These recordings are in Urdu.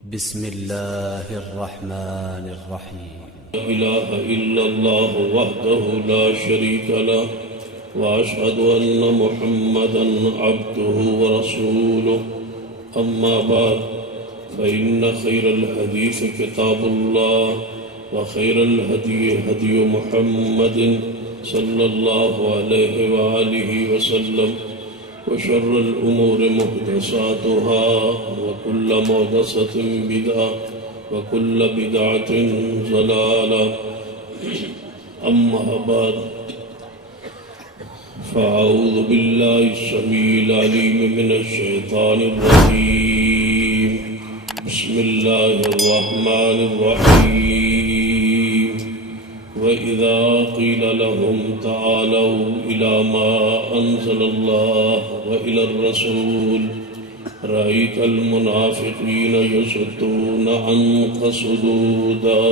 بسم الله الرحمن الرحيم. لا إله إلا الله وحده لا شريك له وأشهد أن محمدا عبده ورسوله أما بعد فإن خير الحديث كتاب الله وخير الهدي هدي محمد صلى الله عليه وآله وسلم وشر الأمور محدثاتها وكل محدثة بدعة وكل بدعة ضلالة أما بعد فأعوذ بالله السميع العليم من الشيطان الرجيم بسم الله الرحمن الرحيم وإذا قيل لهم تعالوا إلى ما أنزل الله وإلى الرسول رأيت المنافقين يصدون عنك صدودا.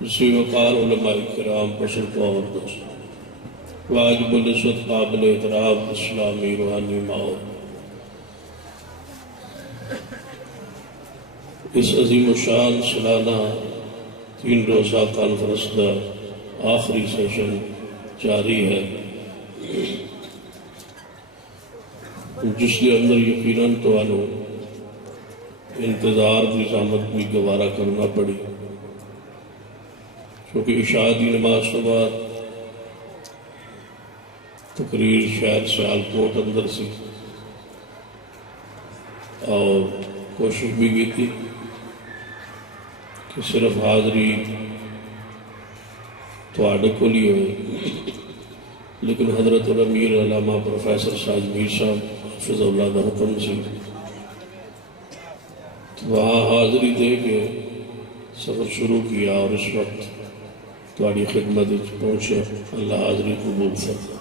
اسی وقار علماء کرام بزرگوں اور دوستوں، واجب العزت قابل احترام اسلامی روحانی ماحول، اس عظیم الشان سالانہ 3 روزہ کانفرنس کا آخری سیشن جاری ہے، جس کے اندر یقیناً تو انتظار کی زحمت بھی گوارا کرنا پڑی، کیونکہ عشاء کی نماز کے بعد تقریر شاید سیالکوٹ اندر سی اور کوشش بھی کی تھی کہ صرف حاضری تواڈے کو لی ہوئے، لیکن حضرت الامیر علامہ پروفیسر ساج میر صاحب حفظ اللہ کا حکم سی وہاں حاضری دے کے سفر شروع کیا اور اس وقت تواڈی خدمت پہنچے. اللہ حاضری قبول فرمائے.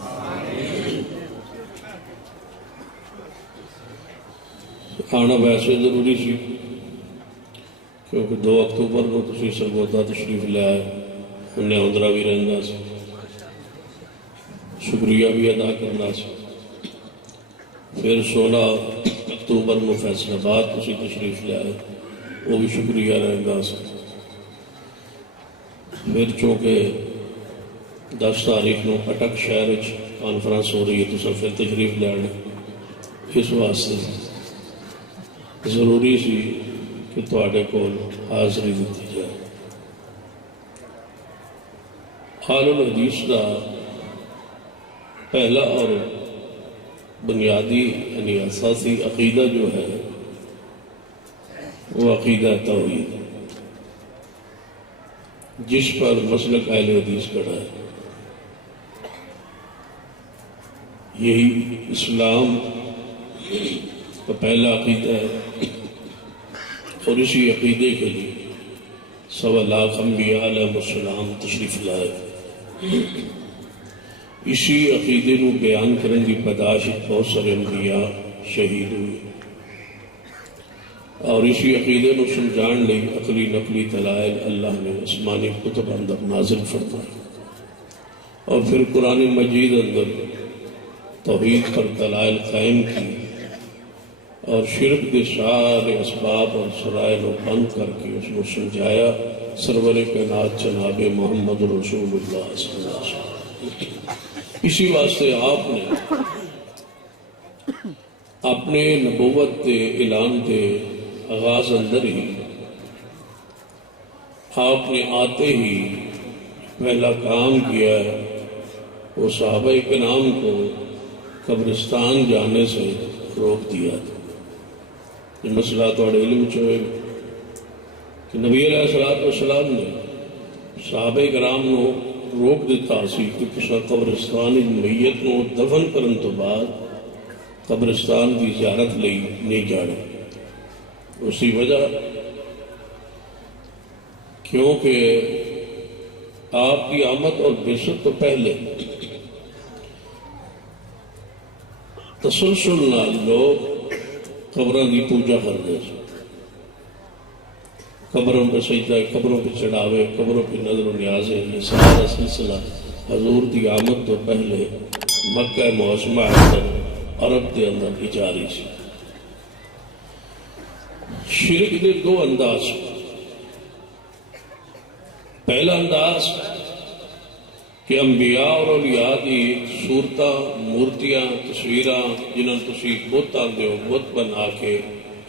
آنا ویسے ضروری سی کیونکہ 2 اکتوبر کو تسی سرگودا تشریف لے آئے، انہیں اندرا بھی رہنا سی، شکریہ بھی ادا کرنا سی. پھر 16 اکتوبر کو فیصل آباد تسی تشریف لے آئے، وہ بھی شکریہ رہنا سی. پھر چونکہ 10 تاریخ کو اٹک شہر کانفرنس ہو رہی ہے تو پھر تشریف لے آنے، اس واسطے ضروری سی کہ تواڈے کول حاضری دیتی جائے. اہل الحدیث کا پہلا اور بنیادی یعنی اساسی عقیدہ جو ہے وہ عقیدہ توحید، جس پر مسلک اہل حدیث کھڑا ہے. یہی اسلام کا پہلا عقیدہ ہے اور اسی عقیدے کے لیے 1.25 لاکھ انبیاء علیہ السلام تشریف لائے. اسی عقیدے کو بیان کرنے کی پیدائش بہت سارے انبیاء شہید ہوئے اور اسی عقیدے کو سمجھان لئی عقلی نقلی دلائل اللہ نے آسمانی کتب اندر نازل فرمائے اور پھر قرآن مجید اندر توحید پر دلائل قائم کی اور شرک کے سارے اسباب اور سرائل کو بند کر کے اس کو سمجھایا. سرور کائنات جناب محمد رسول اللہ صلی اللہ علیہ وسلم. اسی واسطے آپ نے اپنے نبوت کے اعلان کے آغاز اندر ہی آپ نے آتے ہی پہلا کام کیا ہے وہ صحابہ کرام کو قبرستان جانے سے روک دیا تھا. یہ مسئلہ تھوڑے علم چوئے کہ نبی علیہ السلام نے صحابہ کرام کو روک دیتا سی کہ کسا قبرستان میت کو دفن کرن تو بعد قبرستان کی زیارت لئی نہیں جانا. اسی وجہ کیونکہ آپ کی آمد اور بعثت تو پہلے تسلسل نال لوگ قبروں کی پوجا کرتے ہیں، قبروں پہ سجدہ، قبروں پہ چڑھاوے، قبروں پہ نظر و نیازیں. یہ سارا سلسلہ حضور کی آمد تو پہلے مکہ معظمہ اندر عرب کے اندر جاری سی. شرک کے دو انداز. پہلا انداز کہ انبیاء اور اولیاء دی صورتاں، مورتیاں، تصویراں جنہاں تسی بت آندے ہو، بت بنا کے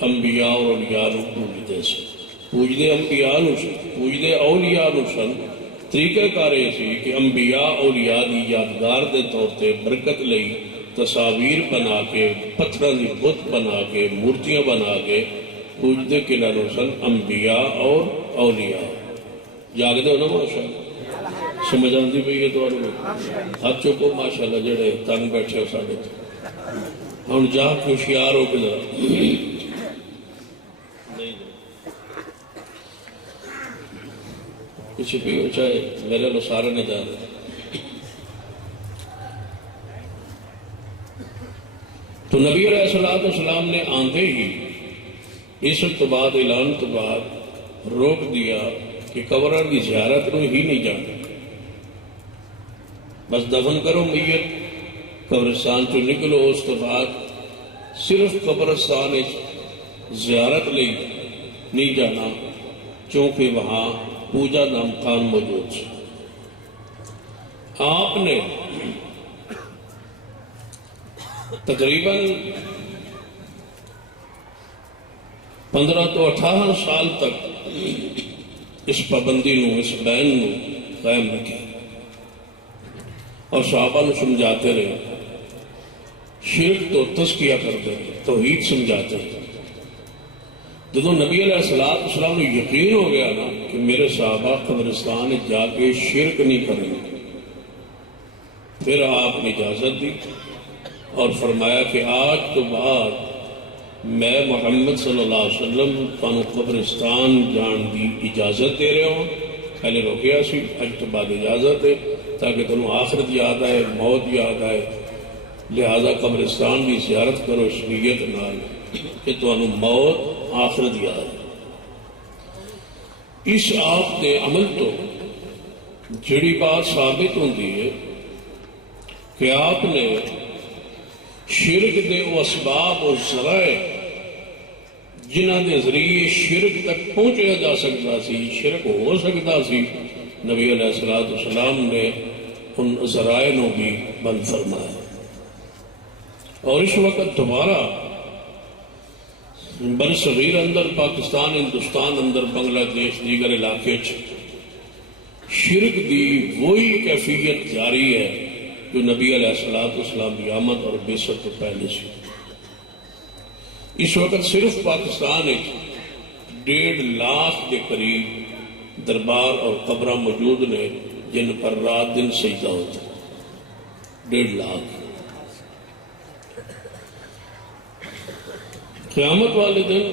انبیاء اور اولیاء نو پوجدے سن. پوجدے انبیاء نو سن، پوجدے اولیاء نو سن. طریقہ کار یہ سی کہ انبیاء اولیاء دی یادگار دے طور تے برکت لئی تصاویر بنا کے، پتھراں دی بت بنا کے، مورتیاں بنا کے پوجدے کنہاں نو سن؟ انبیاء اور اولیاء. جاگدے ہو نا ماشاءاللہ؟ سمجھ آندی پئی ہے تمہارے؟ ہاتھ چکو ماشاءاللہ جڑے تنگ بیٹھے ہو ساڈے تے. ہن جا کے ہوشیار ہو کے ذرا پیچھے پیو چاہے میرے لو سارے نے جا رہے. تو نبی علیہ السلام نے آندے ہی اس تو بعد اعلان تو بعد روک دیا کہ قبراں دی زیارت نو ہی نہیں جانا. بس دفن کرو میت، قبرستان چو نکلو. اس تو بعد صرف قبرستان زیارت لئی نہیں جانا چونکہ وہاں پوجا کا مقام موجود ہے. آپ نے تقریباً 15 تو 18 سال تک اس پابندی نو، اس بین نو قائم رکھے اور صحابہ نو سمجھاتے رہے. شرک تو تزکیہ کرتے رہے، توحید سمجھاتے رہے. جب نبی علیہ السلام نے یقین ہو گیا نا کہ میرے صحابہ قبرستان جا کے شرک نہیں کریں گے، پھر آپ نے اجازت دی اور فرمایا کہ آج تو بعد میں محمد صلی اللہ علیہ وسلم تانوں قبرستان جان دی اجازت دے رہے ہوں. پہلے روکیا سی، اج تو بعد اجازت ہے تاکہ تانوں آخرت یاد آئے، موت یاد آئے. لہذا قبرستان دی زیارت کرو اس نیت نال کہ تانوں موت آخرت یاد ہے. اس آپ دے عمل تو جڑی بات ثابت ہوندی ہے کہ آپ نے شرک دے وہ اسباب اور ذرائع جنہاں دے ذریعے شرک تک پہنچیا جا سکتا سی، شرک ہو سکتا سی، نبی علیہ السلام نے ان ذرائع نو بھی بند فرمایا. اور اس وقت دوبارہ بر صغیر اندر، پاکستان، ہندوستان اندر، بنگلہ دیش، دیگر علاقے شرک دی وہی کیفیت جاری ہے جو نبی علیہ السلام کی آمد اور بعثت تو پہلے سے. اس وقت صرف پاکستان 1.5 لاکھ کے قریب دربار اور قبریں موجود نے جن پر رات دن سجدہ ہوتا. 1.5 لاکھ. قیامت والے دن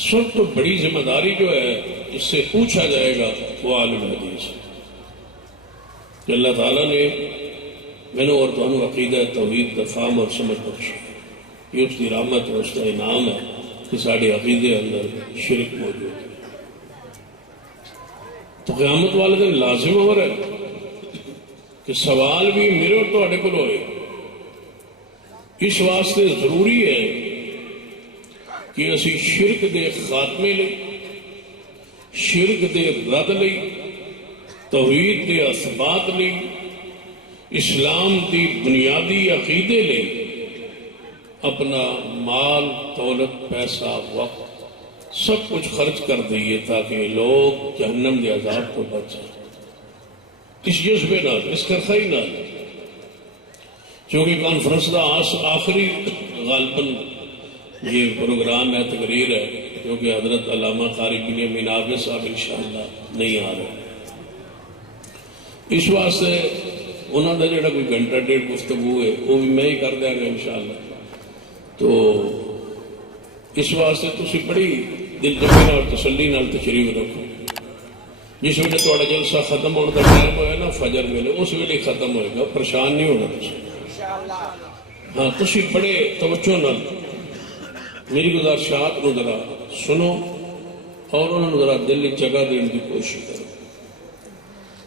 سب تو بڑی ذمہ داری جو ہے اس سے پوچھا جائے گا وہ عالم حدیث کہ اللہ تعالیٰ نے میں نے اور تمہیں عقیدہ توحید کا فہم اور سمجھ بخشی. یہ اس کی رحمت اور اس کا انعام ہے کہ سارے عقیدے اندر شرک موجود ہے. تو قیامت والے دن لازم ہو رہا ہے کہ سوال بھی میرے اور تواڈے کول ہوئے. اس واسطے ضروری ہے کہ اسی شرک دے خاتمے لئی، شرک دے رد لئی، توحید دے اثبات لئی، اسلام دی بنیادی عقیدے لئی اپنا مال، دولت، پیسہ، وقت سب کچھ خرچ کر دئیے تاکہ لوگ جہنم دے عذاب کو بچ جائیں. اس جذبے نال، اس کرخائی نال. چونکہ کانفرنس کا آخری غالباً یہ پروگرام ہے، تقریر ہے، کیونکہ حضرت علامہ قاری بنیامین حافظ صاحب انشاءاللہ نہیں آ رہے. اس واسطے انہوں نے جڑا کوئی گھنٹہ 1.5 گفتگو ہے وہ بھی میں ہی کر دیا گا انشاءاللہ. تو اس واسطے تسی بڑی دل جمی اور تسلی نال تشریف رکھو. جس ویلے تہاڈا جلسہ ختم ہونے کا ٹائم ہوئے نا فجر ویلے، اس ویلے ختم ہوئے گا. پریشان نہیں ہونا تسی. ہاں تسی بڑے توجہ نال میری گزارشات نو ذرا سنو اور انہوں نے ذرا دل جگہ دینے کی کوشش کرو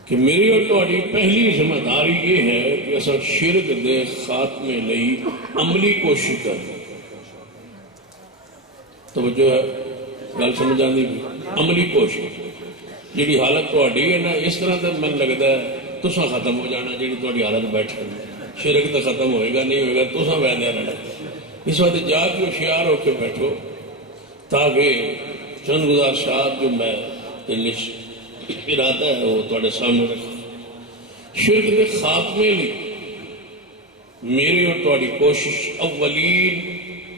کہ میری اور تہاڈی پہلی ذمہ داری یہ ہے کہ اساں شرک دے خاتمے لئی عملی کوشش کریں. توجہ ہے گل سمجھ آتی بھی عملی کوشش جی حالت تھی ہے نا اس طرح تو من لگتا ہے تساں ختم ہو جانا جی تاری حالت بیٹھے شرک تو ختم ہوئے گا نہیں ہوئے گا تساں ویندے رہنا اس وقت جا کے ہوشیار ہو کے بیٹھو تاکہ چند گزارشات جو میں دلش ارادہ ہے وہ تھوڑے سامنے رکھا شرک کے خاتمے لی میری اور تھوڑی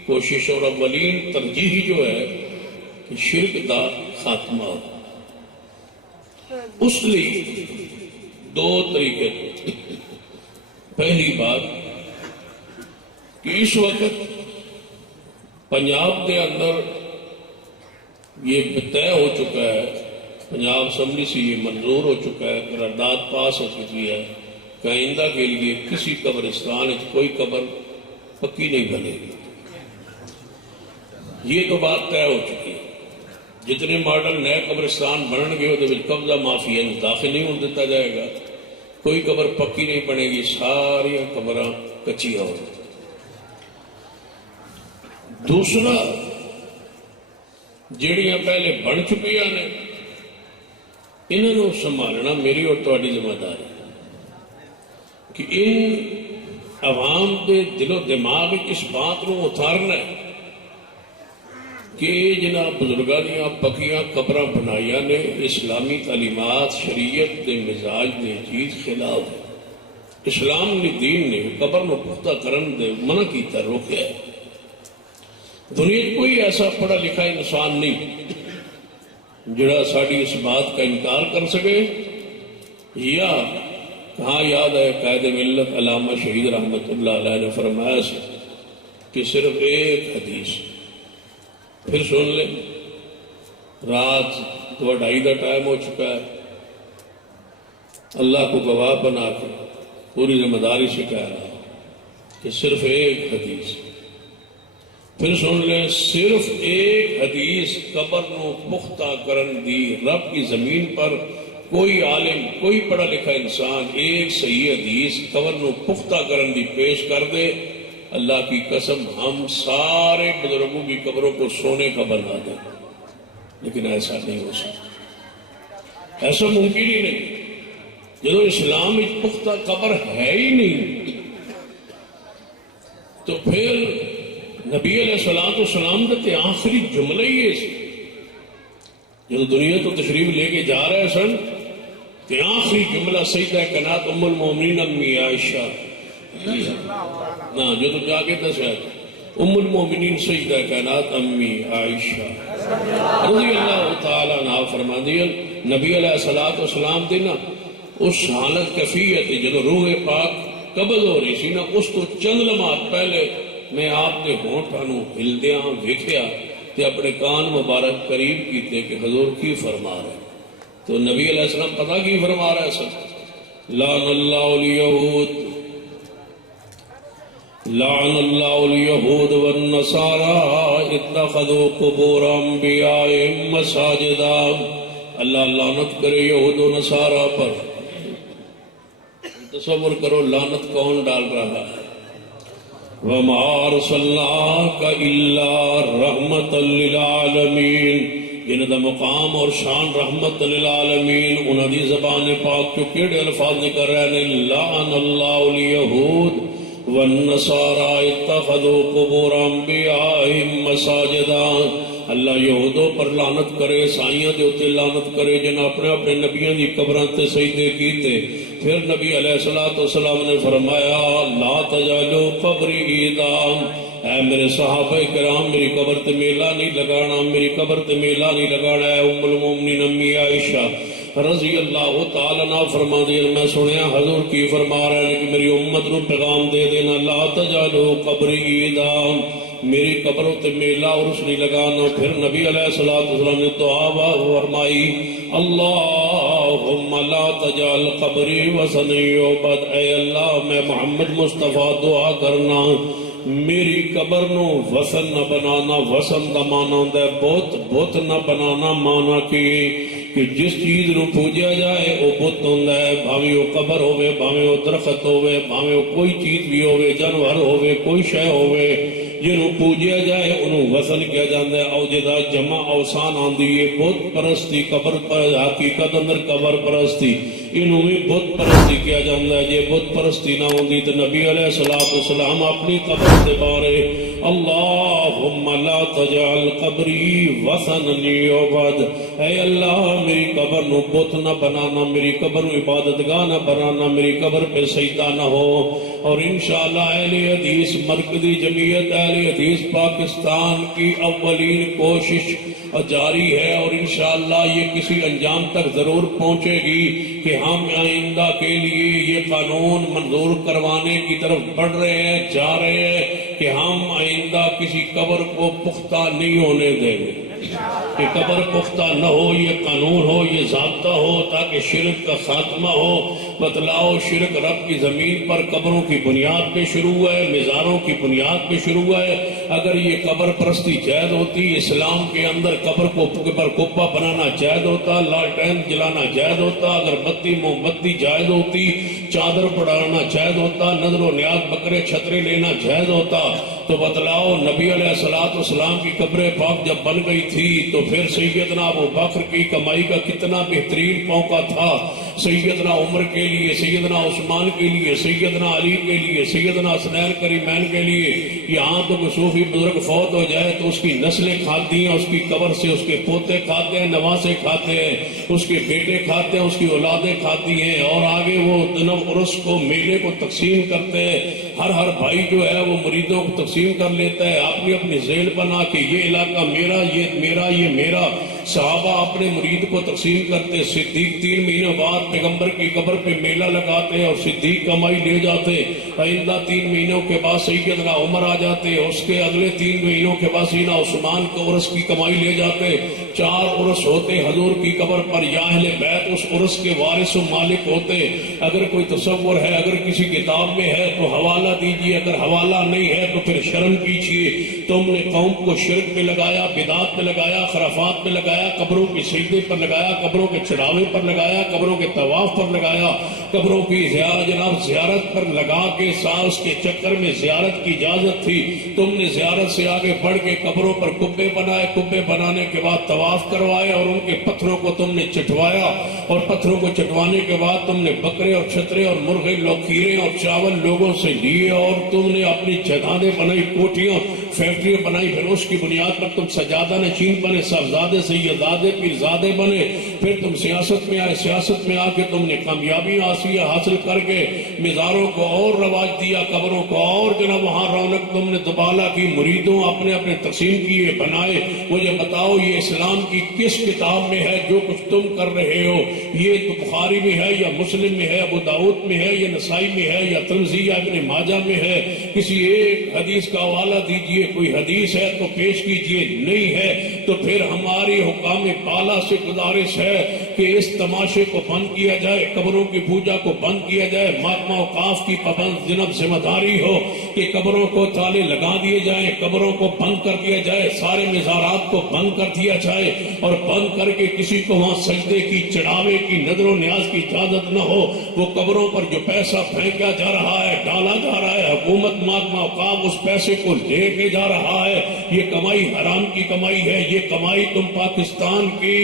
کوشش اور اولین ترجیح جو ہے کہ شرک دا خاتمہ ہو اس لیے دو طریقے پہلی بات کہ اس وقت پنجاب کے اندر یہ طے ہو چکا ہے پنجاب اسمبلی سے یہ منظور ہو چکا ہے قرارداد پاس ہو چکی ہے کہ آئندہ کے لیے کسی قبرستان میں کوئی قبر پکی نہیں بنے گی یہ تو بات طے ہو چکی ہے جتنے ماڈل نئے قبرستان بنن گے وہ قبضہ مافیا داخل نہیں ہونے دیتا جائے گا کوئی قبر پکی نہیں بنے گی ساری قبراں کچی ہو دوسرا جڑیاں پہلے بن چکی نے انہوں سنبھالنا میری اور تہاڈی ذمہ داری کہ ان عوام کے دل و دماغ اس بات کو اتارنا ہے کہ جناب بزرگاں دیا پکیاں قبراں بنائیاں نے اسلامی تعلیمات شریعت دے مزاج دے چیز خلاف ہے اسلام نے دین نے قبر نو پختہ کرن دے منع کیتا روکیا ہے دنیا کوئی ایسا پڑھا لکھا انسان نہیں جڑا ساڑی اس بات کا انکار کر سکے یا کہاں یاد ہے قائد ملت علامہ شہید رحمت اللہ علیہ نے فرمایا سے کہ صرف ایک حدیث پھر سن لیں رات 2:30 کا ٹائم ہو چکا ہے اللہ کو گواہ بنا کے پوری ذمہ داری سے کہہ رہا ہوں کہ صرف ایک حدیث پھر سن لیں صرف ایک حدیث قبر نو پختہ کرن دی رب کی زمین پر کوئی عالم کوئی پڑھا لکھا انسان ایک صحیح حدیث قبر نو پختہ کرن دی پیش کر دے اللہ کی قسم ہم سارے بزرگوں کی قبروں کو سونے کا بنا دیں لیکن ایسا نہیں ہو سکتا ایسا ممکن ہی نہیں جب اسلام ایک پختہ قبر ہے ہی نہیں تو پھر نبی علیہ السلام کے آخری جملے یہ جب دنیا تو تشریف لے کے جا رہے سن کہ آخری جملہ سیدہ کائنات ام المومنین امی عائشہ جو تو جا کے دس ہے ام المومنین سیدہ کائنات امی عائشہ رضی اللہ تعالیٰ عنہ فرما دیا نبی علیہ السلام دینا اس حالت کفیت جب روح پاک قبض ہو رہی سی نا اس تو چند لمحات پہلے میں آپ کے ہونٹاں ہلدیاں ویکھیا تے اپنے کان مبارک قریب کیتے کہ حضور کی فرما رہے تو نبی علیہ السلام پتہ کی فرما رہا ہے سب لعن اللہ الیہود والنصارى اتخذوا قبور انبیاء مساجدا اللہ لعنت کرے یہود و نصارہ پر تصور کرو لعنت کون ڈال رہا ہے وَمَا أَرْسَلْنَاكَ إِلَّا رَحْمَةً لِلْعَالَمِينَ جنہ دا مقام اور شان رحمت للعالمین انہاں دی زبان پاک جو کیڑے الفاظ نکر رہے ہیں لعن اللہ الیہود والنصارى اتخذوا قبور انبیائهم مساجدا اللہ یہودوں پر لعنت کرے عیسائیاں دے اوتے لعنت کرے جنہاں اپنے اپنے نبیوں دی قبراں تے سجدے کیتے پھر نبی علیہ السلام نے فرمایا لا تجعلوا قبری عیدا اے میرے صحابہ کرام میری قبر تے میلہ نہیں لگانا میری قبر تے میلہ نہیں لگانا ہے ام المومنین امی عائشہ رضی اللہ تعالیٰ عنہ فرما دیا میں سنیا حضور کی فرما رہا ہے کہ میری امت نو پیغام دے دینا لا تجعلوا قبری عیدا میری قبروں تے میلہ عرس نہیں لگانا پھر نبی علیہ السلام نے دعا فرمائی اللہم لا تجعل قبری وثن یعبد اے اللہ میں محمد مصطفیٰ دعا کرنا میری قبر نو وثن نہ بنانا وثن دا مانا ہوتا ہے بت نہ بنانا مانا کی کہ جس چیز نو پوجیا جائے وہ بت ہوندا ہے، بھاویں وہ قبر ہوے، بھاویں وہ درخت ہوے، بھاویں وہ کوئی چیز بھی ہوے، جانور ہوے، کوئی شے ہوے، جنہوں پوجیا جائے انہوں غسل کیا جاندہ ہے۔ او جدا جمع اوسان آندی ہے بت پرستی، قبر پر حقیقت اندر قبر پرستی، انہوں بھی بت پرستی کیا جاندہ ہے۔ جے بت پرستی نہ ہوندی تو نبی علیہ السلام اپنی قبر سے بارے اللہم لا تجعل قبری وثن یعبد، اے اللہ میری قبر نو بت نہ بنانا، میری قبر نو عبادتگاہ نہ بنانا، میری قبر پہ سجدہ نہ ہو۔ اور انشاءاللہ اہل حدیث مرکزی جمعیت اہل حدیث پاکستان کی اولین کوشش جاری ہے، اور انشاءاللہ یہ کسی انجام تک ضرور پہنچے گی کہ ہم آئندہ کے لیے یہ قانون منظور کروانے کی طرف بڑھ رہے ہیں، جا رہے ہیں کہ ہم آئندہ کسی قبر کو پختہ نہیں ہونے دیں گے، کہ قبر پختہ نہ ہو، یہ قانون ہو، یہ ضابطہ ہو، تاکہ شرک کا خاتمہ ہو۔ بتلاؤ شرک رب کی زمین پر قبروں کی بنیاد پہ شروع ہے، مزاروں کی بنیاد پہ شروع ہے۔ اگر یہ قبر پرستی جائز ہوتی، اسلام کے اندر قبر کو پر کپا بنانا جائز ہوتا، لالٹین جلانا جائز ہوتا، اگر بتی موم بتی جائز ہوتی، چادر پڑھانا جائز ہوتا، نظر و نیاز بکرے چھترے لینا جائز ہوتا، تو بتلاؤ نبی علیہ السلام کی قبر پاک جب بن گئی تھی تو پھر سیدنا ابو بکر کی کمائی کا کتنا بہترین موقع تھا، سیدنا عمر کے لیے، سیدنا عثمان کے لیے، سیدنا علی کے لیے، سیدنا حسنین کریمین کے لیے۔ یہاں تو کوئی صوفی بزرگ فوت ہو جائے تو اس کی نسلیں کھاتی ہیں، اس کی قبر سے اس کے پوتے کھاتے ہیں، نواسے کھاتے ہیں، اس کے بیٹے کھاتے ہیں، اس کی اولادیں کھاتی ہیں، اور آگے وہ جنم عرس کو میلے کو تقسیم کرتے ہیں۔ ہر بھائی جو ہے وہ مریدوں کو تقسیم کر لیتا ہے اپنی اپنی ذیل بنا کے، یہ علاقہ میرا، یہ میرا، یہ میرا۔ صحابہ اپنے مرید کو تقسیم کرتے، صدیق 3 مہینوں بعد پیغمبر کی قبر پہ میلہ لگاتے اور صدیق کمائی لے جاتے، آئندہ 3 مہینوں کے بعد سیدنا عمر آ جاتے، اس کے اگلے 3 مہینوں کے بعد سیدنا عثمان کو عرس کی کمائی لے جاتے۔ 4 عرس ہوتے حضور کی قبر پر، یا اہل بیت اس عرس کے وارث و مالک ہوتے۔ اگر کوئی تصور ہے، اگر کسی کتاب میں ہے تو حوالہ دیجیے، اگر حوالہ نہیں ہے تو پھر شرم کیجیے۔ تم نے قوم کو شرک پہ لگایا، بدعات پہ لگایا، خرافات پہ لگایا، قبروں کی سجدے پر لگایا، قبروں کے چڑھاوے پر لگایا، قبروں کے طواف پر لگایا، قبروں کی زیارت پر لگا کے اس کے چکر میں زیارت کی اجازت تھی، تم نے زیارت سے آگے بڑھ کے قبروں پر کبے بنائے، کبے بنانے کے بعد طواف کروائے، اور ان کے پتھروں کو تم نے چٹوایا، اور پتھروں کو چٹوانے کے بعد تم نے بکرے اور چھترے اور مرغے لوکھیرے اور چاول لوگوں سے لیے، اور تم نے اپنی جگہیں بنائی، کوٹیاں فیکٹریاں بنائی، پھر اس کی بنیاد پر تم سجادہ نشین بنے، صاحبزادے سیدزادے پیرزادے بنے، پھر تم سیاست میں آئے، سیاست میں آ کے تم نے کامیابی حاصل کر کے مزاروں کو اور رواج دیا، قبروں کو اور جناب وہاں رونق تم نے دبالا کی، مریدوں اپنے اپنے تقسیم کیے، بنائے۔ مجھے بتاؤ یہ اسلام کی کس کتاب میں ہے جو کچھ تم کر رہے ہو؟ یہ بخاری میں ہے یا مسلم میں ہے، ابو داؤد میں ہے یا نسائی میں ہے یا ترمذی یا ابن ماجہ میں ہے؟ کسی ایک حدیث کا حوالہ دیجئے، کوئی حدیث ہے تو پیش کیجئے، نہیں ہے تو پھر ہماری حکام بالا سے گزارش ہے کہ اس تماشے کو بند کیا جائے، قبروں کی پوجا کو بند کیا جائے۔ محکمہ اوقاف کی پابند ذمہ داری ہو کہ قبروں کو تالے لگا دیے جائیں، قبروں کو بند کر دیا جائے، سارے مزارات کو بند کر دیا جائے، اور بند کر کے کسی کو وہاں سجدے کی، چڑھاوے کی، نظر و نیاز کی اجازت نہ ہو۔ وہ قبروں پر جو پیسہ پھینکا جا رہا ہے، ڈالا جا رہا ہے، حکومت محکمہ اوقاف اس پیسے کو لے کے جا رہا ہے، یہ کمائی حرام کی کمائی ہے۔ یہ کمائی تم پاکستان کی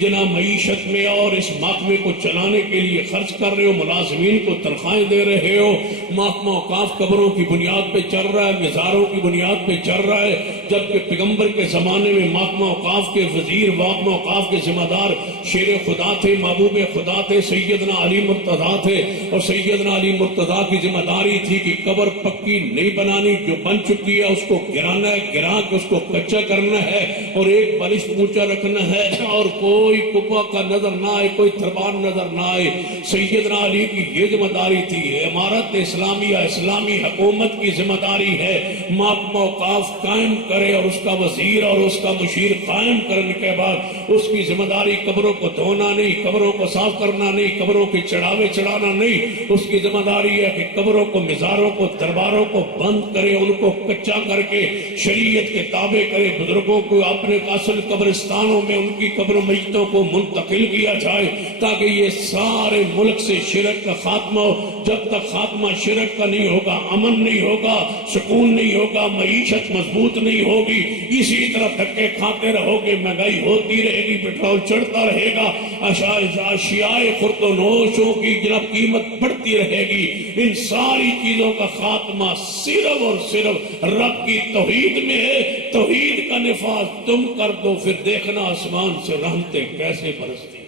جناب معیشت میں اور اس محکمے کو چلانے کے لیے خرچ کر رہے ہو، ملازمین کو تنخواہیں دے رہے ہو۔ محکمہ اوقاف قبروں کی بنیاد پہ چل رہا ہے، مزاروں کی بنیاد پہ چل رہا ہے، جبکہ پیغمبر کے زمانے میں محکمہ اوقاف کے وزیر، محکمہ اوقاف کے ذمہ دار شیر خدا تھے، محبوب خدا تھے، سیدنا علی مرتضیٰ تھے، اور سیدنا علی مرتضیٰ کی ذمہ داری تھی کہ قبر پکی نہیں بنانی، جو بن چکی ہے اس کو گرانا ہے، گرا کے اس کو کچا کرنا ہے، اور ایک بالشت اونچا رکھنا ہے، اور کوئی کپا کا نظر نہ آئے، کوئی تربان نظر نہ آئے۔ سیدنا علی کی یہ ذمہ داری تھی۔ امارت اسلامیہ، اسلامی حکومت کی ذمہ داری ہے محکمہ اوقاف قائم کرے، اور اس کا وزیر اور اس کا مشیر قائم کرنے کے بعد اس کی ذمہ داری قبروں کو دھونا نہیں، قبروں کو صاف کرنا نہیں، قبروں کے چڑھاوے چڑھانا نہیں، اس کی ذمہ داری ہے کہ قبروں کو، مزاروں کو، درباروں کو بند کرے، ان کو کچا کر کے شریعت کے تابع کرے، بزرگوں کو اپنے اصل قبرستانوں میں ان کی قبر میتوں کو منتقل کیا جائے تاکہ یہ سارے ملک سے شرک کا خاتمہ ہو۔ جب تک خاتمہ شرک کا نہیں ہوگا، امن نہیں ہوگا، سکون نہیں ہوگا، معیشت مضبوط نہیں ہوگی، اسی طرح دھکے کھاتے رہو گے، مہنگائی ہوتی رہے گی، پیٹرول چڑھتا رہے گا، اشیاء خورد و نوشوں کی جناب قیمت بڑھتی رہے گی۔ ان ساری چیزوں کا خاتمہ صرف اور صرف رب کی توحید میں ہے۔ توحید کا نفاذ تم کر دو، پھر دیکھنا آسمان سے رحمتیں کیسے برستی ہیں۔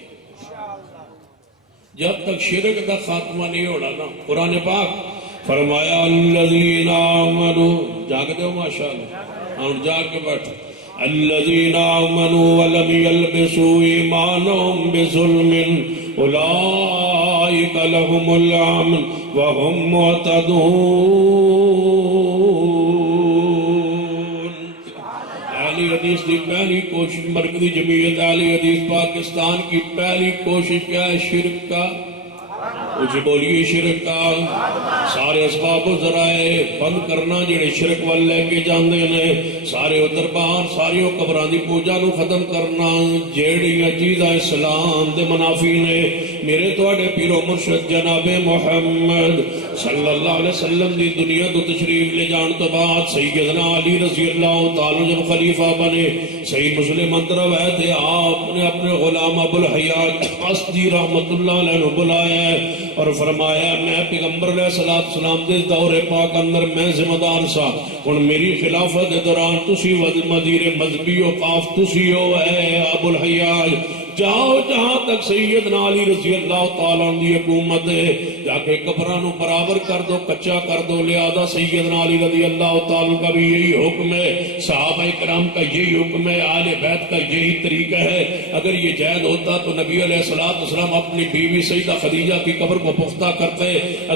جب تک شرک کا خاتمہ نہیں ہونا نا، قرآن پاک فرمایا الذین آمنوا، جاگتے ہو ماشاءاللہ، اور جاگ کے بیٹھو، الذین آمنوا ولم یلبسوا ایمانهم بظلم اولئک لهم الامن وهم مہتدون۔ اہل حدیث کی پہلی کوشش، مرکزی جمعیت اہل حدیث پاکستان کی پہلی کوشش کیا ہے؟ شرک کا، مجھے بولیے شرک کا سارے اسباب و ذرائع بند کرنا جڑے شرک وال لے کے جاندے نے، سارے دربار ساری قبراں دی پوجا نو ختم کرنا، جیڑیاں چیزاں اسلام دے منافی نے۔ میرے تواڈے پیر و مرشد جناب محمد صلی اللہ علیہ وسلم دی دنیا تو تشریف لے جان تو بعد سیدنا علی رضی اللہ تعالی جب خلیفہ بنے، صحیح مسلم اندر روایت ہے آپ نے اپنے غلام ابو الحیات قصدی رحمت اللہ علیہ نے بلایا ہے اور فرمایا میں پیغمبر علیہ السلام دے دور پاک اندر میں ذمہ دار سا، ہن میری خلافت دے دوران تسی مدیر مذہبی اوقاف تسی ہو اے ابو الحیات، جاؤ جہاں تک سیدنا علی رضی اللہ تعالیٰ عنہ دی حکومت ہے جا کے قبراں نو برابر کر دو، کچا کر دو۔ لہذا سیدنا علی رضی اللہ تعالیٰ کا بھی یہی حکم ہے، صحابہ کرام کا یہی حکم ہے، آل بیت کا یہی طریقہ ہے۔ اگر یہ جائز ہوتا تو نبی علیہ السلام اپنی بیوی سیدہ خدیجہ کی قبر کو پختہ کرتے،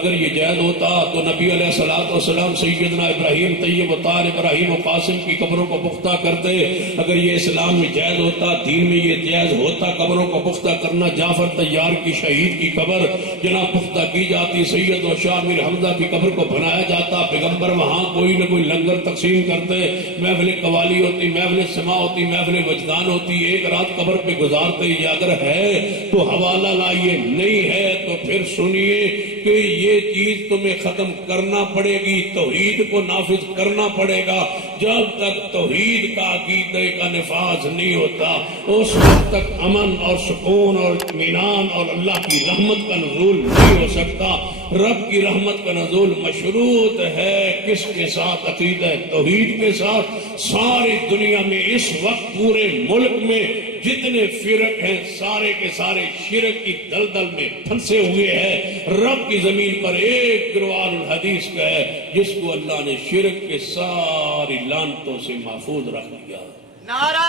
اگر یہ جائز ہوتا تو نبی علیہ السلام سیدنا ابراہیم طیب و طاہر ابراہیم و قاسم کی قبروں کو پختہ کرتے، اگر یہ اسلام میں جائز ہوتا، دین میں یہ جائز ہوتا، قبروں کو پختہ کرنا۔ جعفر طیار کی شہید کی قبر جناب پختہ کی جاتی، سید و شاہ میر حمزہ کی قبر کو بنایا جاتا، پیغمبر وہاں کوئی نہ کوئی لنگر تقسیم کرتے، محفل قوالی ہوتی، محفل سما ہوتی، محفل وجدان ہوتی، ایک رات قبر پہ گزارتے۔ یہ اگر ہے تو حوالہ لائیے، نہیں ہے تو پھر سنیے کہ یہ چیز تمہیں ختم کرنا پڑے گی، توحید کو نافذ کرنا پڑے گا۔ جب تک توحید کا عقیدے کا نفاذ نہیں ہوتا اس وقت تک امن اور سکون اور اطمینان اور اللہ کی رحمت کا نزول نہیں ہو سکتا۔ رب کی رحمت کا نزول مشروط ہے کس کے ساتھ؟ عقیدہ توحید کے ساتھ۔ ساری دنیا میں اس وقت پورے ملک میں جتنے فرق ہیں سارے کے سارے شرک کی دلدل میں پھنسے ہوئے ہیں۔ رب کی زمین پر ایک گروہ الحدیث کا ہے جس کو اللہ نے شرک کے ساری لعنتوں سے محفوظ رکھ دیا۔ نعرہ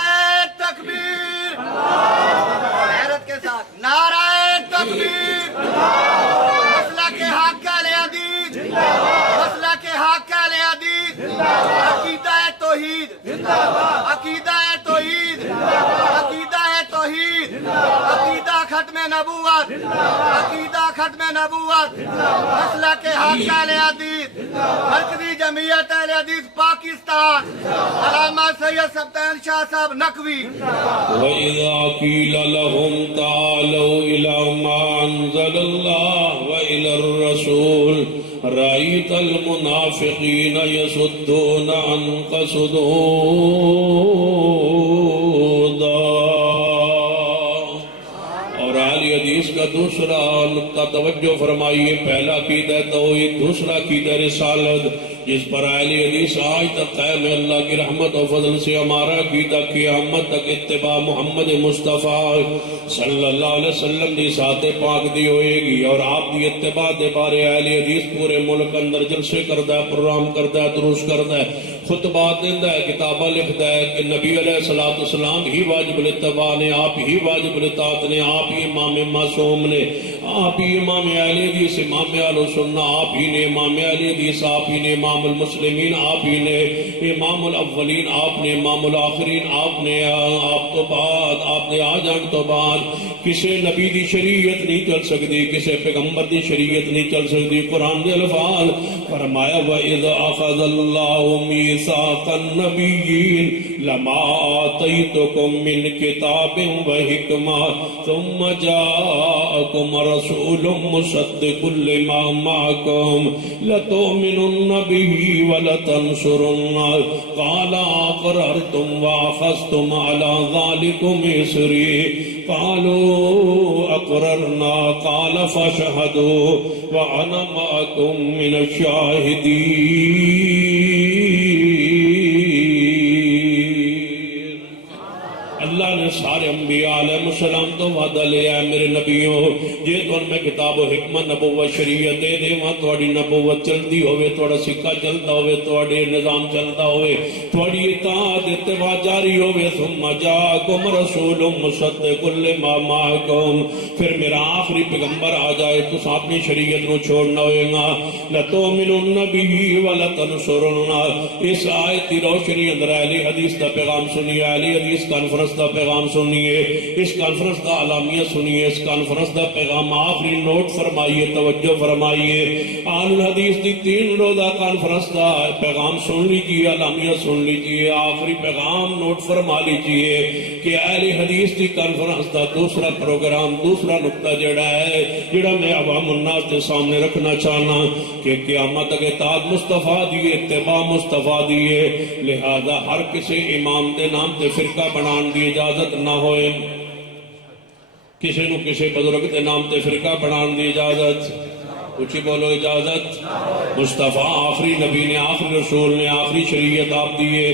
تکبیر، غیرت کے ساتھ نعرہ تکبیر، مسلک حق اہل حدیث، مسلک حق اہل حدیث، عقیدہ توحید، عقیدہ توحید، عقیدہ توحید، عقیدہ ختم نبوت، عقیدہ ختم نبوت، مسلک حق اہل حدیث، مرکزی جمعیت اہل حدیث پاکستان، علامہ سید سبطین شاہ صاحب نقوی۔ وَإِذَا قِيلَ لَهُمْ تَعَالَوْا إِلَىٰ مَا أَنزَلَ اللَّهُ وَإِلَى الرَّسُولِ رَأَيْتَ الْمُنَافِقِينَ يَصُدُّونَ عَنكَ صُدُودًا۔ اور اہل حدیث کا دوسرا نقطہ توجہ فرمائیے، پہلا عقیدہ توحید، دوسرا عقیدہ رسالت، جس پر اہل حدیث آج تک قائم ہے۔ اللہ کی رحمت و فضل سے ہمارا عقیدہ قیامت تک اتباع محمد مصطفیٰ صلی اللہ علیہ وسلم دی ساتھ پاک دی ہوئے گی، اور آپ دی اتباع دے بارے اہل حدیث پورے ملک اندر جلسے کرتا ہے، پروگرام کرتا ہے، دروس کرتا ہے، خطبات دیتا ہے، کتابہ لکھتا ہے کہ نبی علیہ السلام ہی واجب الاتباع نے، آپ ہی واجب الاطاعت نے، آپ ہی امام معصوم نے، آپ ہی امام اہل حدیث، امام اہل سنہ آپ ہی نے، امام اہل حدیث آپ ہی نے، امام المسلمین آپ ہی نے، امام الاولین آپ نے، امام الآخرین آپ نے، آپ تو بعد آپ نے آ جان تو بعد کسے نبی دی شریعت نہیں چل سکتی، کسے پیغمبر دی شریعت نہیں چل سکتی۔ قرآن دے الفاظ فرمایا وَإِذْ أَخَذَ اللَّهُ مِيثَاقَ النَّبِيِّينَ لَمَا آتَيْتُكُم مِّن كِتَابٍ وَحِكْمَةٍ ثُمَّ جَاءَكُمْ رَسُولٌ مُصَدِّقٌ لِّمَا مَعَكُمْ لَتُؤْمِنُنَّ بِهِ وَلَتَنصُرُنَّهُ قَالَ أَقْرَرْتُمْ وَأَخَذْتُمْ عَلَى ذَلِكُمْ إِصْرِي قالوا أقررنا قال فاشهدوا وأنا معكم من الشاهدين۔ اللہ نے سارے انبیاء علیہ السلام تو وعدہ لیا ہے میرے نبیوں جے تو ان میں کتاب و حکمت نبوت شریعت دے دے وہاں تھوڑی نبوت چلتی ہوئے، تھوڑا سکہ چلتا ہوئے، تھوڑے نظام چلتا ہوئے، تھوڑی اطاعت اتباع جاری ہوئے۔ ثم جاءکم رسول مصدق لما معکم، پھر میرا آخری پیغمبر آ جائے تو اپنی شریعت نو چھوڑنا ہوئے گا۔ لتؤمنن به ولتنصرنہ، اس آیت کی روشنی اندر اہل حدیث کا پیغام سنیے، اہل حدیث کانفرنس کا پیغام سنیے، اس کانفرنس کا اعلامیہ سنیے، اس کانفرنس کا پیغام آخری نوٹ فرمائیے، توجہ فرمائیے۔ اہل الحدیث کی 3 روزہ کانفرنس کا پیغام سن لیجیے، اعلامیہ سن لیجیے، آخری پیغام نوٹ فرما لیجیے کہ اہل حدیث کی کانفرنس کا دوسرا پروگرام، دوسرا نقطہ جڑا ہے جڑا میں عوام الناس کے سامنے رکھنا چاہنا کہ قیامت تک اطاعت مصطفیٰ دیے، اتباع مصطفیٰ دیے، لہذا ہر کسی امام دے نام تے فرقہ بنان دی اجازت نہ ہوئے، کسی نو کسی بزرگ دے نام تے فرقہ بنان دی اجازت، اچھی بولو اجازت۔ مصطفیٰ آخری نبی نے، آخری رسول نے، آخری شریعت آپ دیئے،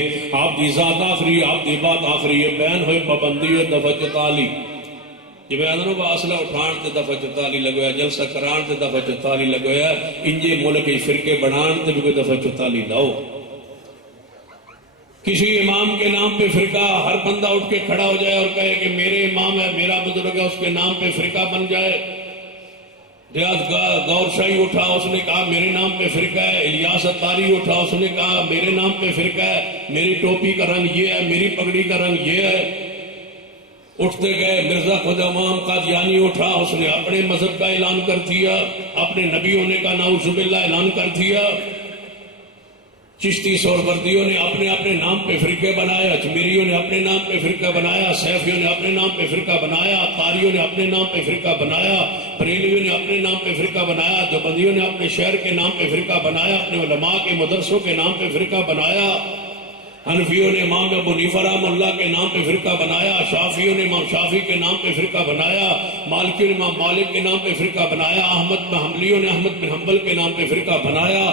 آپ دی ذات آخری، آپ دی بات آخری، یہ بین ہوئے پابندی ہوئے دفعہ 44 جب آدھنوں با اصلہ اٹھان تے دفعہ 44 لگویا، جلسہ کران تے دفعہ 44 لگویا، انجے ملک فرقے بنان تے بھی کوئی دفعہ 44 لاؤ۔ کسی امام کے نام پہ فرقہ ہر بندہ اٹھ کے کھڑا ہو جائے اور کہے کہ میرے امام ہے، میرا بزرگ ہے، اس کے نام پہ فرقہ بن جائے۔ ریاض گور شاہی اٹھا، اس نے کہا میرے نام پہ فرقہ ہے۔ الیاس اتاری اٹھا، اس نے کہا میرے نام پہ فرقہ ہے، میری ٹوپی کا رنگ یہ ہے، میری پگڑی کا رنگ یہ ہے۔ اٹھتے گئے مرزا خدا امام قادیانی اٹھا، اس نے اپنے مذہب کا اعلان کر دیا، اپنے نبی ہونے کا نعوذ باللہ اعلان کر دیا۔ چشتی سہروردیوں نے اپنے اپنے نام پہ فرقے بنایا، اجمیریوں نے اپنے نام پہ فرقہ بنایا، سیفیوں نے اپنے نام پہ فرقہ بنایا، تاریوں نے اپنے نام پہ فرقہ بنایا، بریلویوں نے اپنے نام پہ فرقہ بنایا، دیوبندیوں نے اپنے شہر کے نام پہ فرقہ بنایا، اپنے علماء کے مدرسوں کے نام پہ فرقہ بنایا۔ حنفیوں نے امام ابو حنیفہ رحمہ اللہ کے نام پہ فرقہ بنایا، شافعیوں نے امام شافعی کے نام پہ فرقہ بنایا، مالکیوں نے امام مالک کے نام پہ فرقہ بنایا، احمد بن حنبلیوں نے احمد بن حنبل کے نام پہ فرقہ بنایا،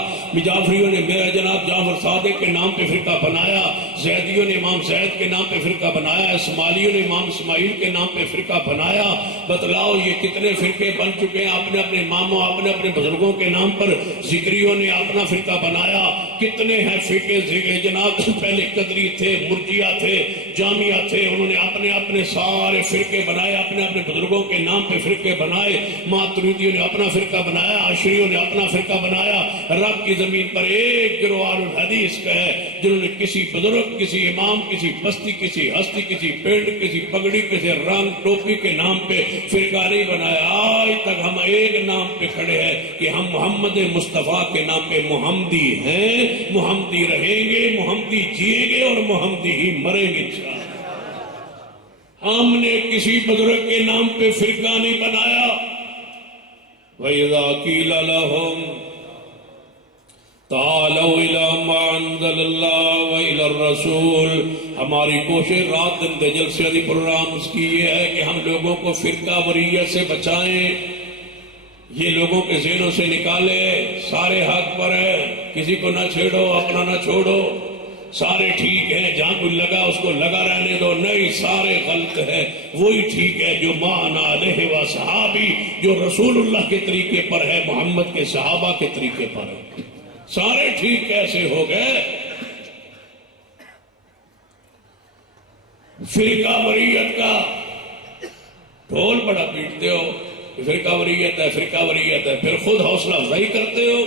جعفریوں نے میرا جناب جعفر صادق کے نام پہ فرقہ بنایا، زیدیوں نے امام زید کے نام پہ فرقہ بنایا، اسماعیلیوں نے امام اسماعیل کے نام پہ فرقہ بنایا۔ بتلاؤ یہ کتنے فرقے بن چکے ہیں؟ اپنے اپنے اماموں، اپنے اپنے بزرگوں کے نام پر ذکریوں نے اپنا فرقہ بنایا۔ کتنے ہیں فرقے جناب؟ پہلے قدری تھے، مرجیہ تھے، جامعہ تھے، انہوں نے اپنے اپنے سارے فرقے بنائے، اپنے اپنے بزرگوں کے نام پہ فرقے بنائے۔ ماتریدیوں نے اپنا فرقہ بنایا، عشریوں نے اپنا فرقہ بنایا۔ رب کی زمین پر ایک گروہ اہل الحدیث کا ہے جنہوں نے کسی بزرگ، کسی امام، کسی بستی، کسی ہستی، کسی پنڈ، کسی پگڑی، کسی رنگ ٹوپی کے نام پہ فرقہ نہیں بنایا۔ آج تک ہم ایک نام پہ کھڑے ہیں کہ ہم محمد مصطفیٰ کے نام پہ محمدی ہیں، محمدی رہیں گے، محمدی جیئیں گے اور محمدی ہی مریں گے انشاءاللہ۔ ہم نے کسی بزرگ کے نام پہ فرقہ نہیں بنایا۔ وَإِذَا قِيلَ لَهُمْ تعالوا إِلَى مَا أَنزَلَ اللَّهُ وَإِلَى الرَّسُولِ، ہماری کوشش رات دن دے جلسے دی پروگرامز کی یہ ہے کہ ہم لوگوں کو فرقہ واریت سے بچائیں، یہ لوگوں کے ذہنوں سے نکالے۔ سارے حق پر ہے، کسی کو نہ چھیڑو، اپنا نہ چھوڑو، سارے ٹھیک ہیں، جہاں کوئی لگا اس کو لگا رہنے دو، نہیں سارے غلط ہے، وہی ٹھیک ہے جو مانا علیہ و صحابی، جو رسول اللہ کے طریقے پر ہے، محمد کے صحابہ کے طریقے پر ہے۔ سارے ٹھیک کیسے ہو گئے؟ فرقہ واریت کا ڈھول بڑا پیٹتے ہو، فرقہ وریت ہے، فرقہ وریت ہے، پھر خود حوصلہ افزائی کرتے ہو۔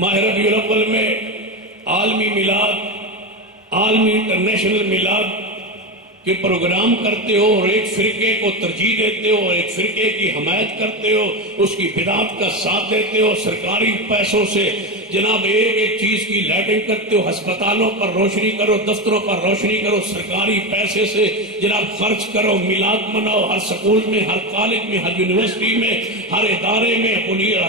ماہ ربیع الاول میں عالمی میلاد، عالمی انٹرنیشنل میلاد کے پروگرام کرتے ہو اور ایک فرقے کو ترجیح دیتے ہو اور ایک فرقے کی حمایت کرتے ہو، اس کی بدعت کا ساتھ دیتے ہو، سرکاری پیسوں سے جناب ایک ایک چیز کی لائٹنگ کرتے ہو، ہسپتالوں پر روشنی کرو، دفتروں پر روشنی کرو، سرکاری پیسے سے جناب خرچ کرو، میلاد مناؤ، ہر سکول میں، ہر کالج میں، ہر یونیورسٹی میں، ہر ادارے میں،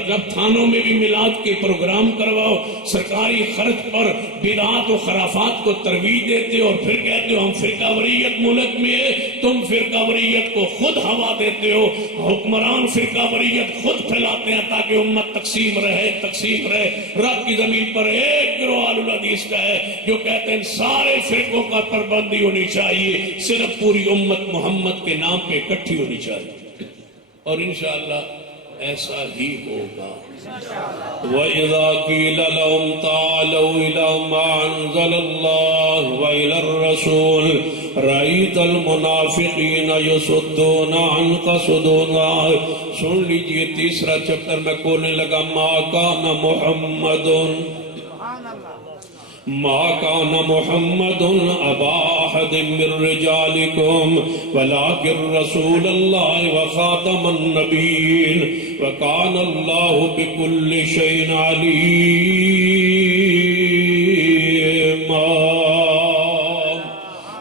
جب تھانوں میں بھی میلاد کے پروگرام کرواؤ، سرکاری خرچ پر بدعات و خرافات کو ترویج دیتے ہو اور پھر کہتے ہو ہم فرقہ وریت ملک میں ہے۔ تم فرقہ وریت کو خود ہوا دیتے ہو، حکمران فرقہ وریت خود پھیلاتے ہیں تاکہ امت تقسیم رہے، تقسیم رہے۔ رب کی زمین پر ایک گروہ اہل الحدیث کا ہے جو کہتے ہیں سارے فرقوں کا پربندی ہونی چاہیے، صرف پوری امت محمد کے نام پہ اکٹھی ہونی چاہیے، اور انشاءاللہ ایسا ہی ہوگا۔ وَإِذَا قِيلَ لَهُمْ تَعَالَوْا إِلَىٰ مَا أَنزَلَ اللَّهُ وَإِلَى الرَّسُولِ رَأَيْتَ الْمُنَافِقِينَ يَصُدُّونَ عَنْكَ صُدُودًا۔ سن لیجئے تیسرا چپٹر میں کھولنے لگا۔ مَا كَانَ مُحَمَّدٌ أَبَا أَحَدٍ مِّن رِّجَالِكُمْ وَلَٰكِن رَّسُولَ اللَّهِ وَخَاتَمَ النَّبِيِّينَ وَكَانَ اللَّهُ بِكُلِّ شَيْءٍ عَلِيمًا۔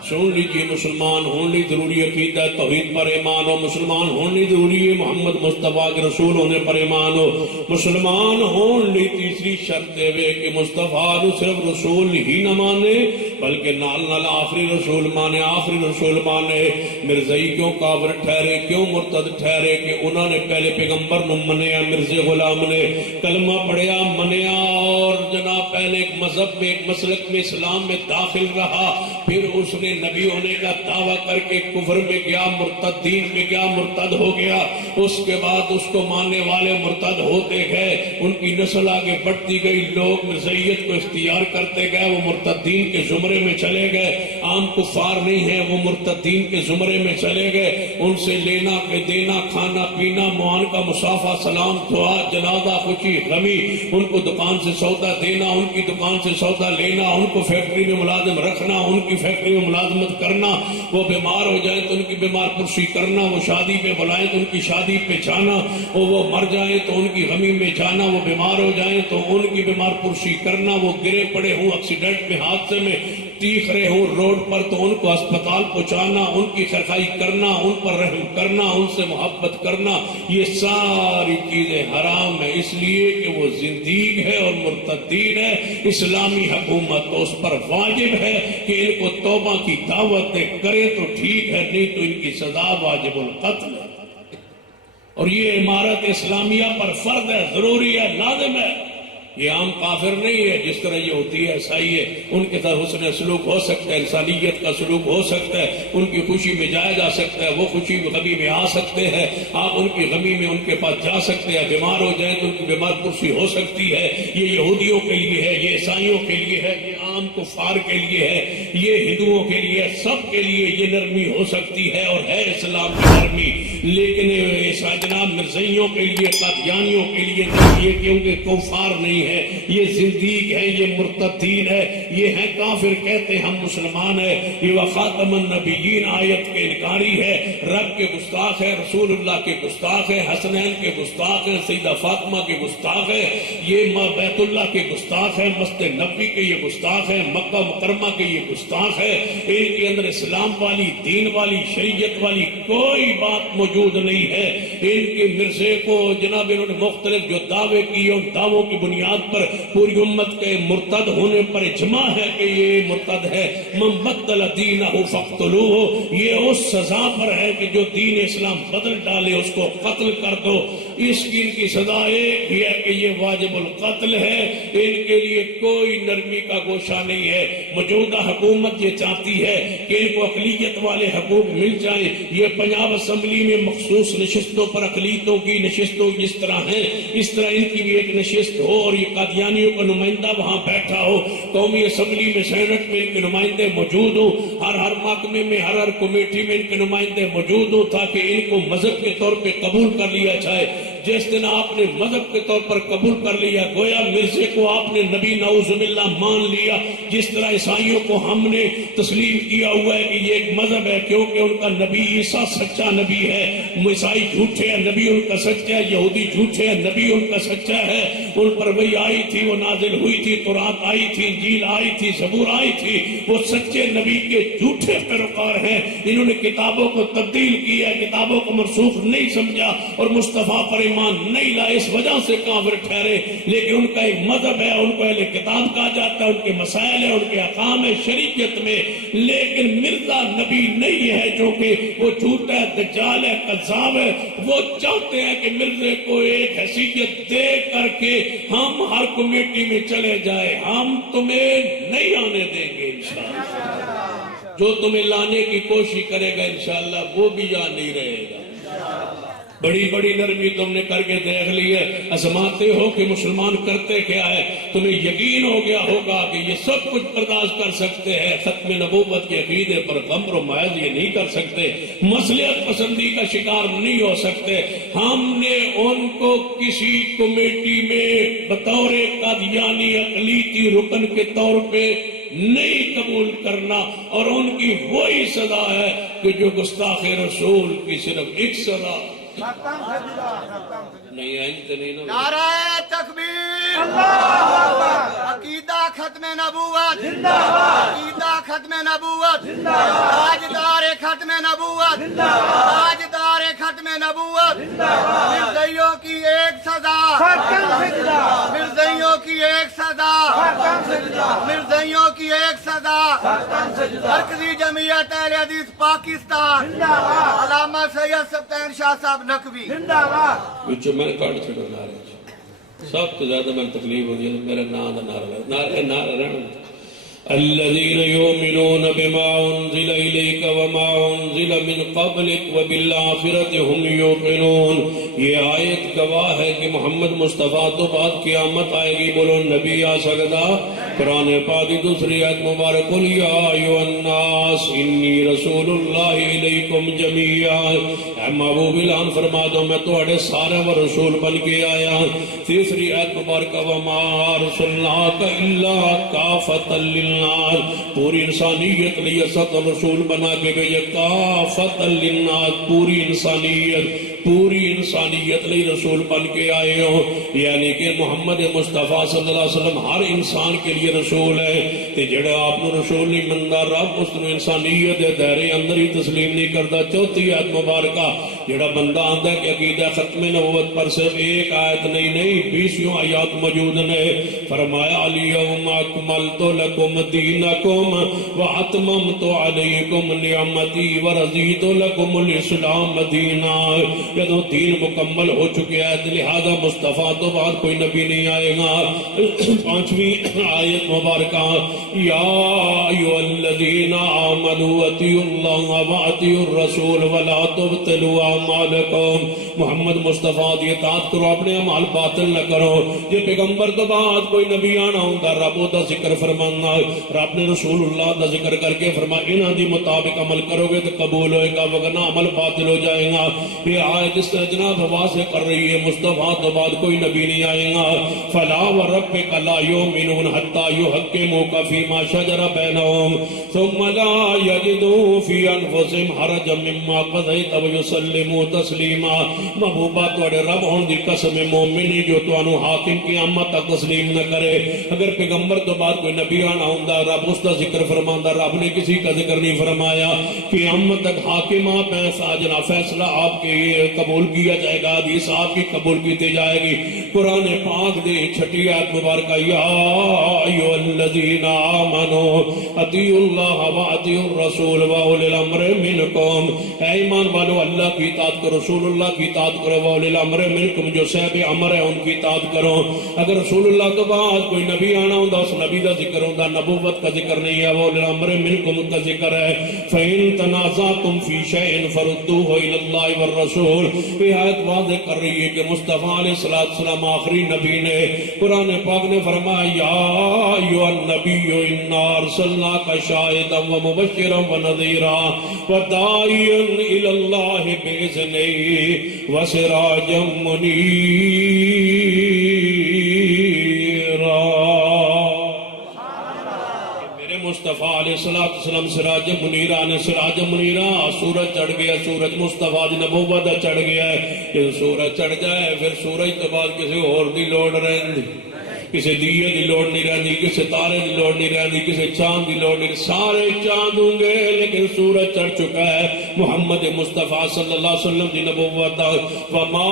سن لیجیے، مسلمان ہونے ضروری عقیدہ توحید پر ایمان ہو، مسلمان ہونے ضروری ہے محمد مصطفیٰ کے رسول ہونے پر ایمان ہو، مسلمان ہونے تیسری شرط ہے کہ مصطفیٰ نو صرف رسول ہی نہ مانے بلکہ نال نال آخری رسول مانے، آخری رسول مانے۔ مرزائی کیوں کافر ٹھہرے، کیوں مرتد ٹھہرے کہ انہوں نے پہلے پیغمبر نو منیا، مرزا غلام نے کلمہ پڑھیا، منیا، اور جناب پہلے ایک مذہب میں، ایک مسلک میں، اسلام میں داخل رہا، پھر اس نے نبی ہونے کا دعویٰ کر کے کفر میں گیا، مرتدین میں گیا، مرتد ہو گیا۔ اس کے بعد اس کو ماننے والے مرتد ہوتے گئے، ان کی نسل آگے بڑھتی گئی، لوگ مرزائیت کو اختیار کرتے گئے، وہ مرتدین کے زمرے میں چلے گئے، عام کفار نہیں ہیں، وہ مرتدین کے زمرے میں چلے گئے۔ ان سے لینا کے دینا، کھانا پینا، معانقہ، مصافحہ، سلام، دعا، جنازہ، خوشی، غمی، ان کو دکان سے سودا دینا، ان کی دکان سے سودا لینا، ان کو فیکٹری میں ملازم رکھنا، ان کی فیکٹری میں ملازمت کرنا، وہ بیمار ہو جائیں تو ان کی بیمار پرسی کرنا، وہ شادی پہ بلائیں تو ان کی شادی پہ جانا، وہ مر جائیں تو ان کی غمی میں جانا، وہ بیمار ہو جائیں تو ان کی بیمار پرسی کرنا، وہ گرے پڑے ہوں ایکسیڈنٹ میں، حادثے میں، تیخ رہے ہوں روڈ پر تو ان کو اسپتال پہنچانا، ان کی خیرخواہی کرنا، ان پر رحم کرنا، ان سے محبت کرنا، یہ ساری چیزیں حرام ہیں، اس لیے کہ وہ زندیق ہے اور مرتدین ہے۔ اسلامی حکومت تو اس پر واجب ہے کہ ان کو توبہ کی دعوت کرے تو ٹھیک ہے، نہیں تو ان کی سزا واجب القتل ہے، اور یہ عمارت اسلامیہ پر فرض ہے، ضروری ہے، لازم ہے۔ یہ عام کافر نہیں ہے، جس طرح یہ ہوتی ہے عیسائی ہے، ان کے ساتھ حسن سلوک ہو سکتا ہے، انسانیت کا سلوک ہو سکتا ہے، ان کی خوشی میں جایا جا سکتا ہے، وہ خوشی غمی میں آ سکتے ہیں، آپ ان کی غمی میں ان کے پاس جا سکتے ہیں، بیمار ہو جائیں تو ان کی بیمار پرسی ہو سکتی ہے۔ یہ یہودیوں کے لیے ہے، یہ عیسائیوں کے لیے ہے، یہ عام کفار کے لیے ہے، یہ ہندوؤں کے لیے، سب کے لیے یہ نرمی ہو سکتی ہے اور ہے اسلام کی نرمی، لیکن جناب مرزائیوں کے لیے، قادیانیوں کے لیے نہیں، یہ کیونکہ کفار نہیں ہے، یہ زندیق ہے، یہ مرتدین ہے، یہ ہے کافر، کہتے ہیں ہم مسلمان ہیں۔ یہ وخاتم النبیین آیت کے انکاری ہے، رب کے گستاخ ہے، رسول اللہ کے گستاخ ہے، حسنین کے گستاخ ہے، سیدہ فاطمہ کے گستاخ ہے، یہ بیت اللہ کے گستاخ ہے، مسجد نبوی کے یہ گستاخ ہے، مکہ مکرمہ کے یہ گستاخ ہے۔ ان کے اندر اسلام والی، دین والی، شریعت والی کوئی بات موجود نہیں ہے۔ ان کے مرزے کو جناب انہوں نے مختلف جو دعوے کیے، ان دعووں کی بنیاد پر پوری امت کے مرتد ہونے پر اجماع ہے کہ یہ مرتد ہے۔ من بدل دینہ فاقتلوہ، یہ اس سزا پر ہے کہ جو دین اسلام بدل ڈالے اس کو قتل کر دو۔ اس کی ان کی سزا ایک ہی ہے، کہ یہ واجب القتل ہے، ان کے لیے کوئی نرمی کا گوشہ نہیں ہے۔ موجودہ حکومت یہ چاہتی ہے کہ ان کو اقلیت والے حقوق مل جائیں۔ یہ پنجاب اسمبلی میں مخصوص نشستوں پر اقلیتوں کی نشستوں جس طرح ہیں اس طرح ان کی بھی ایک نشست ہو، اور یہ قادیانیوں کا نمائندہ وہاں بیٹھا ہو، قومی اسمبلی میں سینٹ میں ان کے نمائندے موجود ہوں، ہر محکمے میں ہر کمیٹی میں ان کے نمائندے موجود ہوں، تاکہ ان کو مذہب کے طور پہ قبول کر لیا جائے۔ جس دن آپ نے مذہب کے طور پر قبول کر لیا، گویا مرزے کو آپ نے نبی نعوذ باللہ مان لیا، جس طرح عیسائیوں کو ہم نے تسلیم کیا ہوا ہے کہ یہ ایک مذہب ہے کیونکہ ان کا نبی عیسیٰ سچا نبی ہے۔ عیسائی جھوٹے ہیں، نبی ان کا سچا ہے، یہودی جھوٹے ہیں، نبی ان کا سچا ہے۔ ان پر وحی آئی تھی، وہ نازل ہوئی تھی، تورات آئی تھی، انجیل آئی تھی، زبور آئی تھی، وہ سچے نبی کے جھوٹے پیروکار ہیں۔ انہوں نے کتابوں کو تبدیل کیا، کتابوں کو منسوخ نہیں سمجھا اور مصطفیٰ پر ایمان نہیں لائے، اس وجہ سے کافر ٹھہرے۔ لیکن ان کا ایک مذہب ہے، ان کو اہل کتاب کہا جاتا ہے، ان کے مسائل ہیں، ان کے احکام ہے شریعت میں، لیکن مرزا نبی نہیں ہے، جو کہ وہ جھوٹا ہے، دجال ہے، قذاب ہے۔ وہ چاہتے ہیں کہ مرزے کو ایک حیثیت دے کر کے ہم ہر کمیٹی میں چلے جائے، ہم تمہیں نہیں آنے دیں گے انشاءاللہ۔ جو تمہیں لانے کی کوشش کرے گا انشاءاللہ وہ بھی یہاں نہیں رہے گا۔ بڑی بڑی نرمی تم نے کر کے دیکھ لی ہے، آزماتے ہو کہ مسلمان کرتے کیا ہے، تمہیں یقین ہو گیا ہوگا کہ یہ سب کچھ برداشت کر سکتے ہیں، ختم نبوت کے عقیدے پر غمر و معاذ یہ نہیں کر سکتے، مصلحت پسندی کا شکار نہیں ہو سکتے۔ ہم نے ان کو کسی کمیٹی میں بطور قادیانی اقلیتی رکن کے طور پہ نہیں قبول کرنا، اور ان کی وہی سزا ہے کہ جو گستاخ رسول کی صرف ایک سزا نہیں ہے۔ نعرہ تکبیر، عقیدہ ختم نبوت، عقیدہ ختم نبوت، تاجدار ختم نبوت، تاجدار ختم نبوت، مرزائیوں کی ایک سزا، مرزائیوں کی ایک سزا، مرزائیوں کی ایک سزا۔ مرکزی جمعیت اہل حدیث پاکستان، علامہ سید سبطین شاہ صاحب نقوی۔ میں کاٹ چھڑا نعرے سب تو زیادہ میں تکلیف ہوئی ہے میرا نعرہ رہنا۔ الذين يؤمنون بما أنزل إليك وما أنزل من قبلك وبالآخرة هم يوقنون۔ یہ آیت گواہ ہے کہ محمد مصطفیٰ تو بعد قیامت آئے گی، بولو نبی آ سکتا۔ قرآن پاک کی دوسری آیت مبارک، قل یا ایھا الناس انی رسول اللہ الیکم جمیعا، اے محبوب اعلان فرما دو میں تمہارے سارے و رسول بن کے آیا۔ تیسری آیت مبارکہ، وما ارسلناک الا کافۃ للناس، پوری انسانیت لیے سب رسول بنا کے گئے، کافۃ للناس، پوری انسانیت لیے رسول بن کے آئے ہو، یعنی کہ محمد مصطفیٰ صلی اللہ علیہ وسلم ہر انسان کے لیے رسول ہے۔ تے جڑا آپ نے رسول نہیں مندا، رب اس نے انسانیت دے دائرے اندر ہی تسلیم نہیں کرتا۔ چوتھی آیت مبارکہ، جڑا بندہ آندا ہے کہ عقیدہ ختم نبوت پر صرف ایک آیت نہیں 20 آیات موجود نے، فرمایا الیوم اکملت لکم دینکم واتممت علیکم نعمتی ورضیت لکم الاسلام دینا۔ جدو دین مکمل ہو چکے ہیں لہذا مصطفیٰ تو بعد کوئی نبی نہیں آئے گا۔ پانچویں آیت مبارکہ، یا ایھا الذین آمنوا اطیعوا اللہ واطیعوا الرسول ولا تبطلوا اعمالکم۔ محمد مصطفیٰ دی اطاعت کرو، اپنے اعمال باطل نہ کرو۔ جے پیغمبر تو بعد کوئی نبی آنا ہوندا، رب دا ذکر فرمانا، رب نے رسول اللہ دا ذکر کر کے فرما انہاں دی مطابق عمل کرو گے تو قبول ہوئے گا، ورنہ عمل باطل ہو جائے گا۔ یہ آیت اس طرح جناب واضح کر رہی ہے مصطفیٰ تو بعد کوئی نبی نہیں آئے گا۔ فلا وربک لا یؤمنون حتی یحکموک فیما شجر بینہم ثم لا یجدوا فی انفسہم حرجا مما قضیت ویسلموا تسلیما۔ محبوبہ تواڈے رب ہون دی قسم مومن جو تانوں حاکم قیامت تک تسلیم نہ کرے۔ اگر پیغمبر تو بعد کوئی نبی آنا ہوندا، رب اس کا ذکر فرماندا، رب نے کسی کا ذکر نہیں فرمایا۔ قیامت تک حاکم آپ ہیں، ساجنا فیصلہ آپ کے قبول کیا جائے گا، حدیث آپ کی قبول کی جائے گی۔ قرآن پاک دے چھٹی آیت مبارکہ، یا ایھا الذین آمنوا اطیعوا اللہ واطیعوا الرسول واولی الامر منکم، اے ایمان والو اللہ کی اطاعت کرو، رسول اللہ کی اطاعت کرو، واولی الامر منکم جو صاحب امر ہے ان کی اطاعت کرو۔ اگر رسول اللہ تو بعد کوئی نبی آنا ہوں اس نبی کا ذکر ہوں، نبوت کا ذکر نہیں ہے، واولی الامر منکم کا ذکر ہے۔ فَإِن تَنَازَعْتُمْ فِي شَيْءٍ فَرُدُّوهُ إِلَى اللَّهِ وَالرَّسُولِ، یہ آیت واضح کر رہی ہے کہ مصطفیٰ علیہ السلام آخری نبی نے، قرآن پاک نے فرمایا یا ایھا النبی انا ارسلناک شاہدا ومبشرا ونذیرا وداعیا الی اللہ باذنہ وسراجا منیرا۔ میرے مصطفیٰ علیہ السلام سراج منیرہ نے، سراج منیرہ سورج چڑھ گیا، سورج مصطفیٰ دی نبوت چڑھ گیا ہے، کہ سورج چڑھ جائے پھر سورج تو بعد کسی اور دی لوڑ رہندی، کسی دیے دی لوڑ نہیں رہندی، کسی تارے دی لوڑ نہیں رہندی، کسی چاند دی لوڑ نہیں، سارے چاند ہوں گے لیکن سورج چڑھ چکا ہے محمد مصطفیٰ صلی اللہ علیہ وسلم دی نبوت۔ وما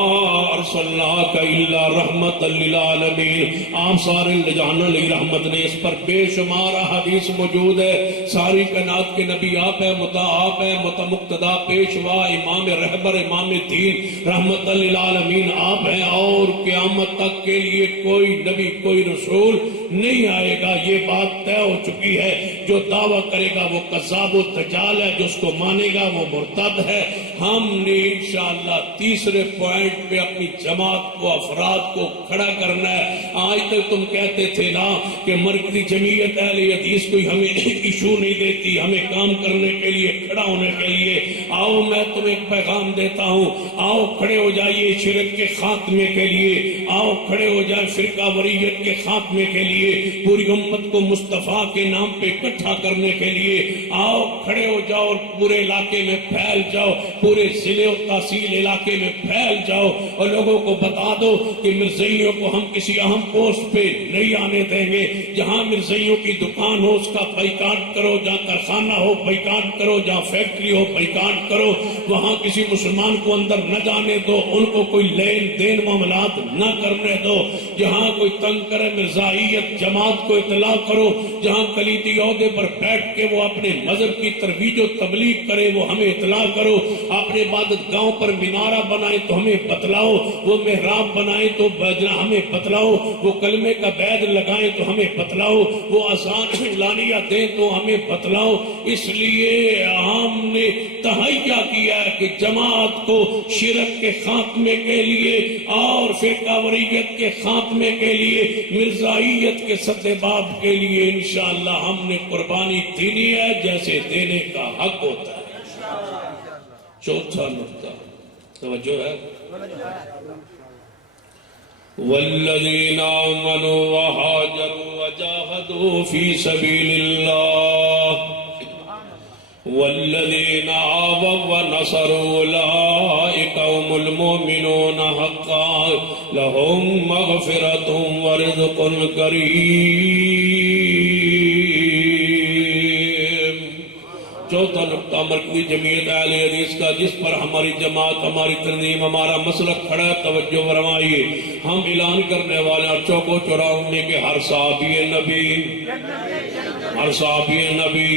ارسلناک الا رحمت للعالمین، آپ سارے جہانوں لی رحمت نے، اس پر بے شمار حدیث موجود ہے، ساری کائنات کے نبی آپ ہے، آپ ہے، مقتدا پیشوا امام رہبر امام دین رحمت للعالمین آپ ہیں، اور قیامت تک کے لیے کوئی نبی کوئی رسول نہیں آئے گا، یہ بات طے ہو چکی ہے۔ جو دعویٰ کرے گا وہ کذاب و دجال ہے، جو اس کو مانے گا وہ مرتد ہے۔ ہم نے انشاءاللہ تیسرے پوائنٹ پہ اپنی جماعت کو، افراد کو کھڑا کرنا ہے۔ آج تک تم کہتے تھے نا کہ مرکزی جمعیت اہل حدیث کوئی ہمیں ایشو نہیں دیتی، ہمیں کام کرنے کے لیے، کھڑا ہونے کے لیے۔ آؤ میں تمہیں ایک پیغام دیتا ہوں، آؤ کھڑے ہو جائیے شرک کے خاتمے کے لیے، آؤ کھڑے ہو جائیں فرقہ وریت کے خاتمے کے لیے، پوری امت کو مصطفیٰ کے نام پہ اکٹھا کرنے کے لیے۔ آؤ کھڑے ہو جاؤ اور پورے علاقے میں پھیل جاؤ، پورے ضلع و تحصیل علاقے میں پھیل جاؤ اور لوگوں کو بتا دو کہ مرزائیوں کو ہم کسی اہم پوسٹ پہ نہیں آنے دیں گے۔ جہاں مرزائیوں کی دکان ہو اس کا بائیکاٹ کرو، جہاں کارخانہ ہو بائیکاٹ کرو، جہاں فیکٹری ہو بائیکاٹ کرو، وہاں کسی مسلمان کو اندر نہ جانے دو، ان کو کوئی لین دین معاملات نہ کرنے دو۔ جہاں کوئی تنگ کرے مرزائیت جماعت کو اطلاع کرو، جہاں کلیدی عہدے پر بیٹھ کے وہ اپنے مذہب کی ترویج و تبلیغ کرے وہ ہمیں اطلاع کرو۔ اپنے عبادت گاہوں پر مینارہ بنائے تو ہمیں بتلاؤ، وہ محراب بنائے تو ہمیں بتلاؤ، وہ کلمے کا بیعت لگائیں تو ہمیں بتلاؤ، وہ اذان اعلانیہ دیں تو ہمیں بتلاؤ۔ اس لیے ہم نے تہیہ کیا ہے کہ جماعت کو شرک کے خاتمے کے لیے اور فرقہ وریت کے خاتمے کے لیے، مرزائیت کے سدباب کے لیے انشاءاللہ ہم نے قربانی دینی ہے جیسے دینے کا حق ہوتا ہے۔ چوتھا نقطہ توجہ ہے، والذین آمنوا وہاجروا وجاہدوا فی سبیل اللہ والذین آووا ونصروا اولئک هم المؤمنون حقا لهم مغفرۃ ورزق کریم۔ چوتھا نقطہ مرکزی جمعیت اہل حدیث کا جس پر ہماری جماعت، ہماری تنظیم، ہمارا مسلک کھڑا ہے، توجہ فرمائیے۔ ہم اعلان کرنے والے اور چوکوں چوراہوں میں کہ ہر صحابی نبی، ہر صحابی نبی،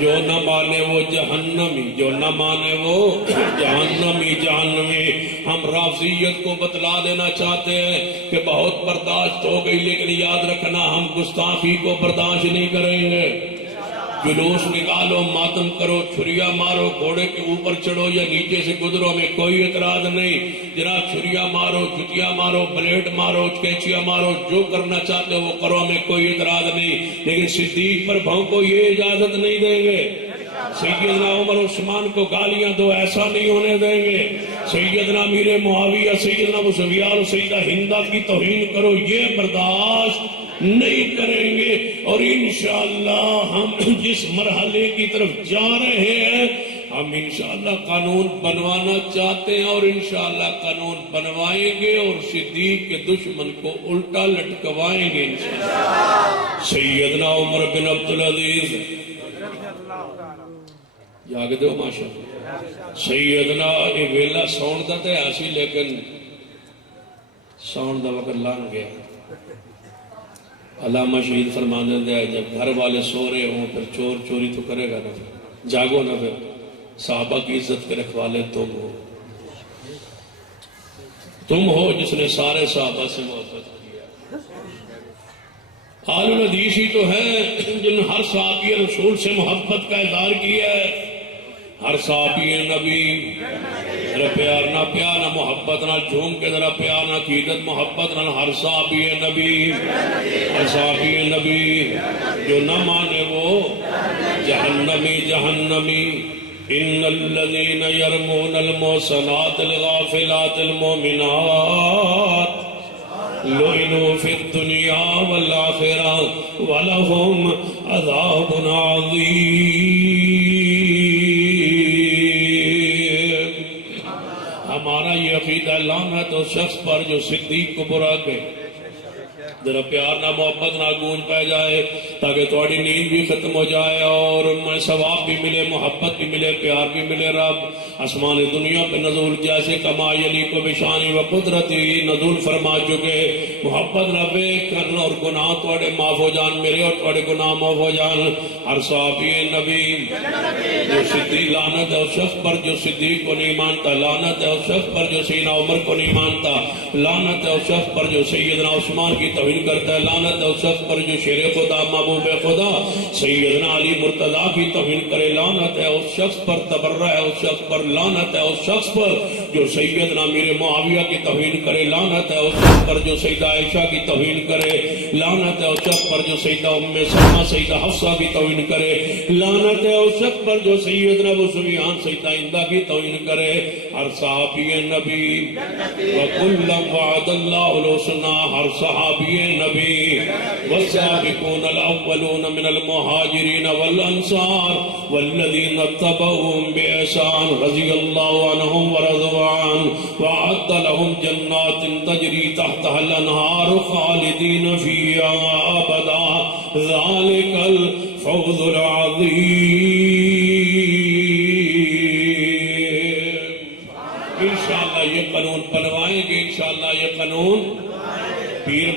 جو نہ مانے وہ جہنمی، جو نہ مانے وہ جہنمی، جہنمی۔ ہم رافضیت کو بتلا دینا چاہتے ہیں کہ بہت برداشت ہو گئی، لیکن یاد رکھنا ہم گستاخی کو برداشت نہیں کریں گے۔ جلوس نکالو، ماتم کرو، چھریا مارو، گھوڑے کے اوپر چڑھو یا نیچے سے گزرو، ہمیں کوئی اعتراض نہیں۔ جناب چھریا مارو، جتیاں مارو، بلیڈ مارو، کینچیاں مارو، جو کرنا چاہتے ہو وہ کرو، ہمیں کوئی اعتراض نہیں، لیکن صدیق پر بھونکو یہ اجازت نہیں دیں گے۔ سیدنا عمر عثمان کو گالیاں دو، ایسا نہیں ہونے دیں گے۔ سیدنا امیر معاویہ، سیدنا ابو سفیان، سیدہ ہندہ کی توہین کرو، یہ برداشت نہیں کریں گے۔ اور انشاءاللہ ہم جس مرحلے کی طرف جا رہے ہیں، ہم انشاءاللہ قانون بنوانا چاہتے ہیں اور انشاءاللہ قانون بنوائیں گے اور صدیق کے دشمن کو الٹا لٹکوائیں گے انشاءاللہ۔ سیدنا عمر بن عبدالعزیز جاگ دو ماشاءاللہ۔ سیدنا ویلا سون دا تے ایسی، لیکن سون دا وقت لنگ گیا۔ علامہ شہید فرمانے دے جب گھر والے سو رہے ہوں پھر چور چوری تو کرے گا نا، جاگو نا، پھر صحابہ کی عزت کے رکھوالے تم ہو جس نے سارے صحابہ سے محبت کیا۔ آل الحدیث ہی تو ہے جن ہر صحابی رسول سے محبت کا اظہار کیا ہے، ہر صحابی نبی ذرا پیار نہ محبت نہ جھوم کے ذرا پیار نہ عقیدت محبت نہ، ہر صحابی نبی، ہر صحابی نبی جو نہ مانے وہ جہنمی۔ ان الذين يرمون المحصنات الغافلات المؤمنات لعنوا في الدنيا والآخرة ولهم عذاب عظيم۔ ہمارا یہ عقیدہ لعنت اس شخص پر جو صدیق کو برا کہے، ذرا پیار نہ محبت نہ گونج پہ جائے تاکہ تھوڑی نیند بھی ختم ہو جائے اور ان میں ثواب بھی ملے، محبت بھی ملے، پیار بھی ملے۔ رب آسمان دنیا پہ نزول جیسے کما یلیق بشانی و قدرتی نزول فرما چکے، محبت رب کرنا اور گناہ تھوڑے معاف ہو جان، میرے اور تھوڑے گناہ معاف ہو جان۔ ہر صحابی نبی جو صدیق، لعنت ہے اس شخص پر جو صدیق کو نہیں مانتا، لعنت ہے اس شخص پر جو سیدنا عمر کو نہیں مانتا، لعنت ہے اس شخص پر جو سیدنا عثمان کی توہین کرتا ہے، لعنت ہے اس شخص پر جو شیر خدا محبوب خدا سیدنا علی مرتضیٰ کی توہین کرے، لعنت ہے اس شخص پر، تبرہ ہے اس شخص پر، لعنت ہے اس شخص پر جو سیدنا امیر معاویہ کی توہین کرے، لعنت ہے اس شخص پر جو سیدہ عائشہ کی توہین کرے، لعنت ہے اس شخص پر جو سیدہ ام سلمہ سیدہ حفصہ کی توہین کرے، لعنت ہے اس شخص پر جو سیدنا ابو سفیان سیدہ ہندہ کی توہین کرے۔ ہر صحابی نبی وَكُلًّا وَعَدَ اللَّهُ الْحُسْنَىٰ، ہر صحابی نبی والسابقون الاولون من المہاجرین والانصار والذین اتبعوهم بإحسان رضی اللہ عنہم ورضوا عنہ وأعد لهم جنات تجری تحتها الانہار خالدین فیہا ابدا ذلک الفوز العظیم۔ انشاءاللہ یہ قانون بنوائیں گے، انشاءاللہ یہ قانون پیر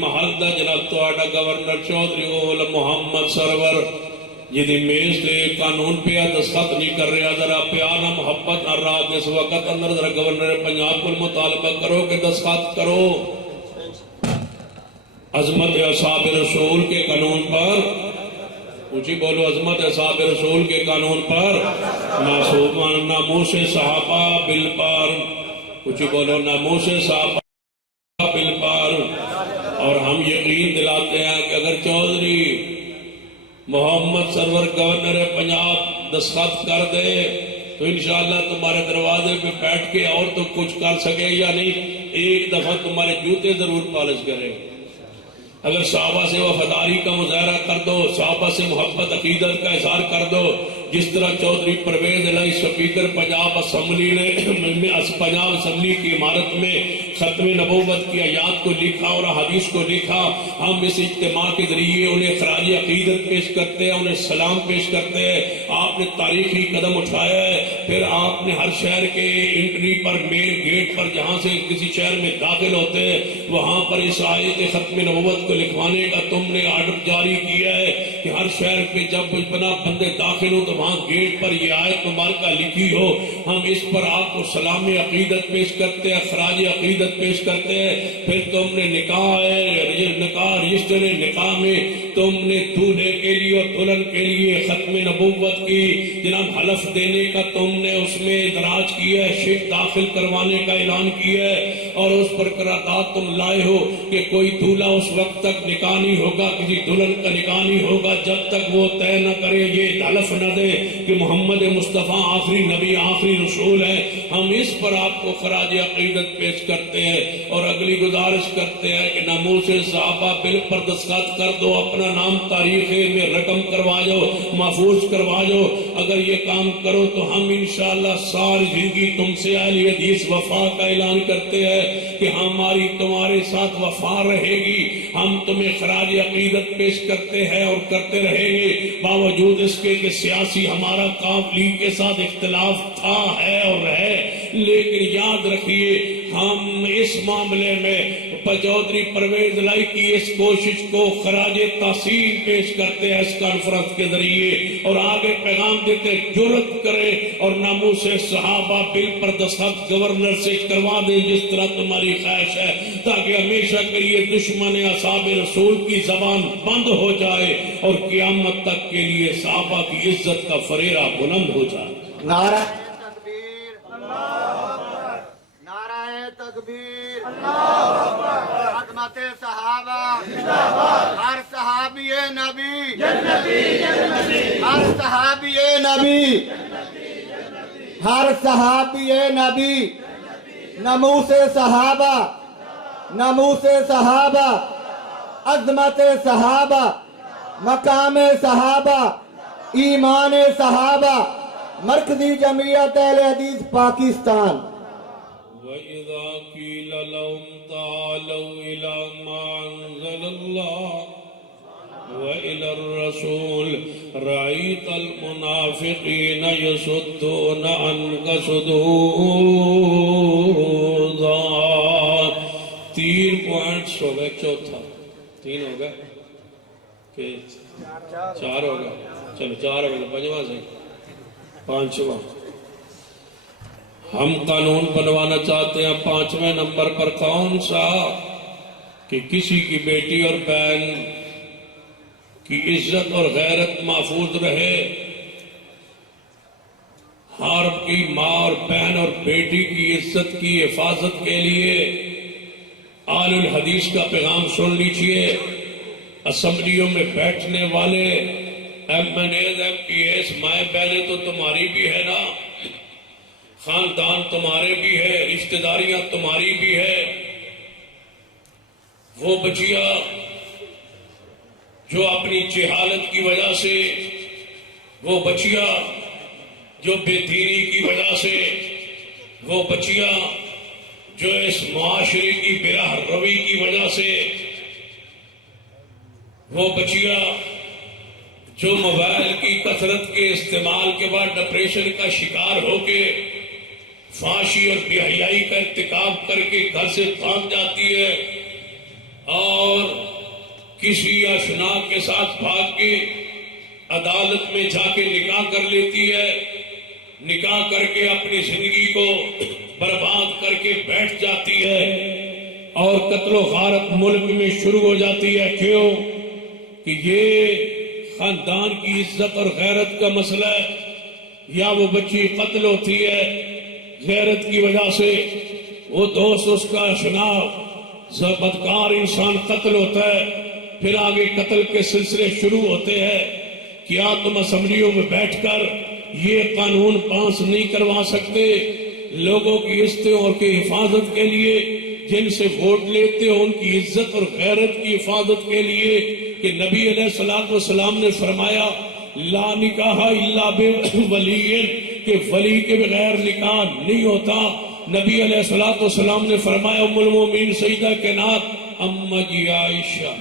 محل دا جناب تواڈا گورنر چودھری اول محمد سرور جدی میز دے قانون پہ دستخط نہیں کر رہا، ذرا پیار نہ محبت نہ رات اس وقت اندر ذرا گورنر پنجاب کو مطالبہ کرو کہ دستخط کرو عظمت اصحاب رسول کے قانون پر، اونچی بولو، عظمت اصحاب رسول کے قانون پر، معصومان ناموس صحابہ بل پر، اونچی بولو، ناموس صحابہ بل پر۔ اور ہم یقین دلاتے ہیں کہ اگر چودھری محمد سرور گورنر پنجاب دستخط کر دے تو انشاءاللہ تمہارے دروازے پہ بیٹھ کے اور تو کچھ کر سکے یا نہیں، ایک دفعہ تمہارے جوتے ضرور پالش کرے۔ اگر صحابہ سے وفاداری کا مظاہرہ کر دو، صحابہ سے محبت عقیدت کا اظہار کر دو، جس طرح چودھری پرویز الہی سپیکر پنجاب اسمبلی نے پنجاب اسمبلی کی عمارت میں ختم نبوت کی آیات کو لکھا اور حدیث کو لکھا، ہم اس اجتماع کے ذریعے انہیں خراج عقیدت پیش کرتے ہیں، انہیں سلام پیش کرتے ہیں۔ آپ نے تاریخی قدم اٹھایا ہے، پھر آپ نے ہر شہر کے انٹری پر، مین گیٹ پر، جہاں سے کسی شہر میں داخل ہوتے ہیں وہاں پر اس آیت ختم نبوت کو لکھوانے کا تم نے آرڈر جاری کیا ہے کہ ہر شہر پہ جب بنا بندے داخل ہو تو وہاں گیٹ پر یہ آیت مبارکہ لکھی ہو۔ ہم اس پر آپ کو سلام عقیدت پیش کرتے ہیں، خراج عقیدت پیش کرتے ہیں۔ پھر تم نے نکاح رجسٹر نکاح میں تم نے دولہے کے لیے اور دلہن کے لیے ختم نبوت کی جناب حلف دینے کا تم نے اس میں ادراج کیا ہے، شک داخل کروانے کا اعلان کیا ہے، اور اس پر قرارداد تم لائے ہو کہ کوئی دولہا اس وقت تک نکاح نہیں ہوگا، کسی دلہن کا نکاح نہیں ہوگا جب تک وہ طے نہ کرے، یہ حلف نہ دے کہ محمد مصطفیٰ آخری نبی آخری رسول ہے۔ ہم اس پر آپ کو خراج عقیدت پیش کرتے ہیں اور اگلی گزارش کرتے ہیں کہ ناموس صحابہ بل پر دستخط کر دو، اپنا نام تاریخ میں رقم کروا جاؤ، محفوظ کروا جاؤ۔ اگر یہ کام کرو تو ہم انشاءاللہ ساری زندگی تم سے اہل حدیث وفا کا اعلان کرتے ہیں کہ ہماری تمہارے ساتھ وفا رہے گی۔ ہم تمہیں خراج عقیدت پیش کرتے ہیں اور کرتے رہیں گے، باوجود اس کے کہ سیاسی ہمارا لیگ کے ساتھ اختلاف تھا، ہے اور ہے، لیکن یاد رکھیے ہم اس معاملے میں چودھری پرویز لائی کی اس کوشش کو خراج تحسین پیش کرتے ہیں اس کانفرنس کے ذریعے، اور آگے پیغام دیتے جرأت کرے اور ناموس صحابہ بل پر دستخط گورنر سے کروا دیں جس طرح تمہاری خواہش ہے، تاکہ ہمیشہ کے لیے دشمن اصحاب رسول کی زبان بند ہو جائے اور قیامت تک کے لیے صحابہ کی عزت کا فریرہ بلند ہو جائے۔ نعرہ تکبیر، نعرہ تکبیر، عظمت صحابہ، ہر صحابی نبی، ہر صحابی نبی، ہر صحابی نبی، ناموس صحابہ، ناموس صحابہ، عظمت صحابہ، مقام صحابہ، ایمان صحابہ، مرکزی جمعیت اہل حدیث پاکستان۔ وَإِذَا قِيلَ لَهُمْ تَعَالَوْا إِلَى مَا أَنزَلَ اللَّهُ وَإِلَى الرَّسُولِ رَأَيْتَ الْمُنَافِقِينَ يَصُدُّونَ عَنْكَ صُدُودًا۔ 3 پوائنٹس ہو گئے، چوتھا 3 ہو گئے کہ 4 ہو گئے، چلو 4 ہو گئے، 5واں سے 5واں ہم قانون بنوانا چاہتے ہیں 5ویں نمبر پر کون سا؟ کہ کسی کی بیٹی اور بہن کی عزت اور غیرت محفوظ رہے۔ ہر کی ماں اور بہن اور بیٹی کی عزت کی حفاظت کے لیے آل الحدیث کا پیغام سن لیجئے۔ اسمبلیوں میں بیٹھنے والے M N As, M P S, مائیں بہنیں تو تمہاری بھی ہے نا، خاندان تمہارے بھی ہے، رشتہ داریاں تمہاری بھی ہے۔ وہ بچیا جو اپنی جہالت کی وجہ سے، وہ بچیا جو بے دینی کی وجہ سے، وہ بچیا جو اس معاشرے کی براہ روی کی وجہ سے، وہ بچیا جو موبائل کی کثرت کے استعمال کے بعد ڈپریشن کا شکار ہو کے فحاشی اور بے حیائی کا ارتکاب کر کے گھر سے بھاگ جاتی ہے اور کسی اشنا کے ساتھ بھاگ کے عدالت میں جا کے نکاح کر لیتی ہے، نکاح کر کے اپنی زندگی کو برباد کر کے بیٹھ جاتی ہے اور قتل و غارت ملک میں شروع ہو جاتی ہے۔ کیوں؟ کہ یہ خاندان کی عزت اور غیرت کا مسئلہ ہے، یا وہ بچی قتل ہوتی ہے غیرت کی وجہ سے، وہ دوست اس کا اشنا بدکار انسان قتل ہوتا ہے، پھر آگے قتل کے سلسلے شروع ہوتے ہیں۔ کیا تم اسمبلیوں میں بیٹھ کر یہ قانون پاس نہیں کروا سکتے لوگوں کی عزتوں اور کی حفاظت کے لیے، جن سے ووٹ لیتے ہو ان کی عزت اور غیرت کی حفاظت کے لیے؟ کہ نبی علیہ السلام نے فرمایا لا نکاح الا بولی، کہ ولی کے بغیر نکاح نہیں ہوتا۔ نبی علیہ السلام نے فرمایا ام المومنین سیدہ کائنات اما جی عائشہ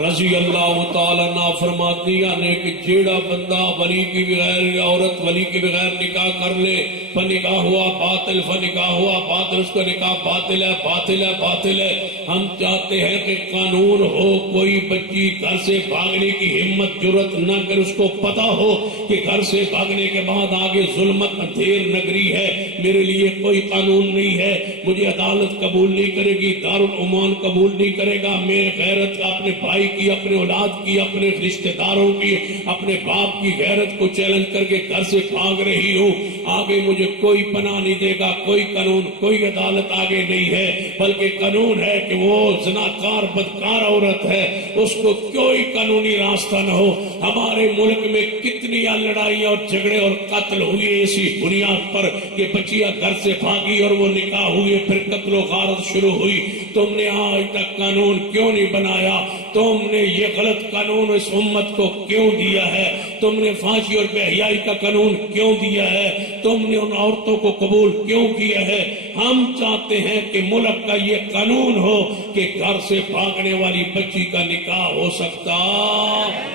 رضی اللہ تعالیٰ عنہ فرماتی ہیں کہ جیڑا بندہ ولی کی بغیر یا عورت ولی کے بغیر نکاح کر لے فنکاح ہوا باطل، فنکاح ہوا باطل، اس کا نکاح باطل ہے، باطل ہے، باطل ہے۔ ہم چاہتے ہیں کہ قانون ہو، کوئی بچی گھر سے بھاگنے کی ہمت جرت نہ کر، اس کو پتا ہو کہ گھر سے بھاگنے کے بعد آگے ظلمت اندھیر نگری ہے، میرے لیے کوئی قانون نہیں ہے، مجھے عدالت قبول نہیں کرے گی، دارالعمان قبول نہیں کرے گا، میرے غیرت اپنے بھائی کی، اپنے اولاد کی، اپنے رشتہ داروں کی، اپنے باپ کی غیرت کو چیلنج کر کے گھر سے بھاگ رہی ہوں، آگے مجھے کوئی پناہ نہیں دے گا، کوئی قانون، کوئی عدالت آگے نہیں ہے، بلکہ قانون ہے کہ وہ زناکار بدکار عورت ہے، اس کو کوئی قانونی راستہ نہ ہو۔ ہمارے ملک میں کتنی لڑائیاں اور جھگڑے اور قتل ہوئے اسی بنیاد پر کہ بچیاں گھر سے بھاگی اور وہ نکاح ہوئے، پھر قتل و غارت شروع ہوئی۔ تم نے آج تک قانون کیوں نہیں بنایا؟ تم نے یہ غلط قانون اس امت کو کیوں دیا ہے؟ تم نے پھانسی اور بے حیائی کا قانون کیوں دیا ہے؟ تم نے ان عورتوں کو قبول کیوں کیا ہے؟ ہم چاہتے ہیں کہ ملک کا یہ قانون ہو کہ گھر سے بھاگنے والی بچی کا نکاح ہو سکتا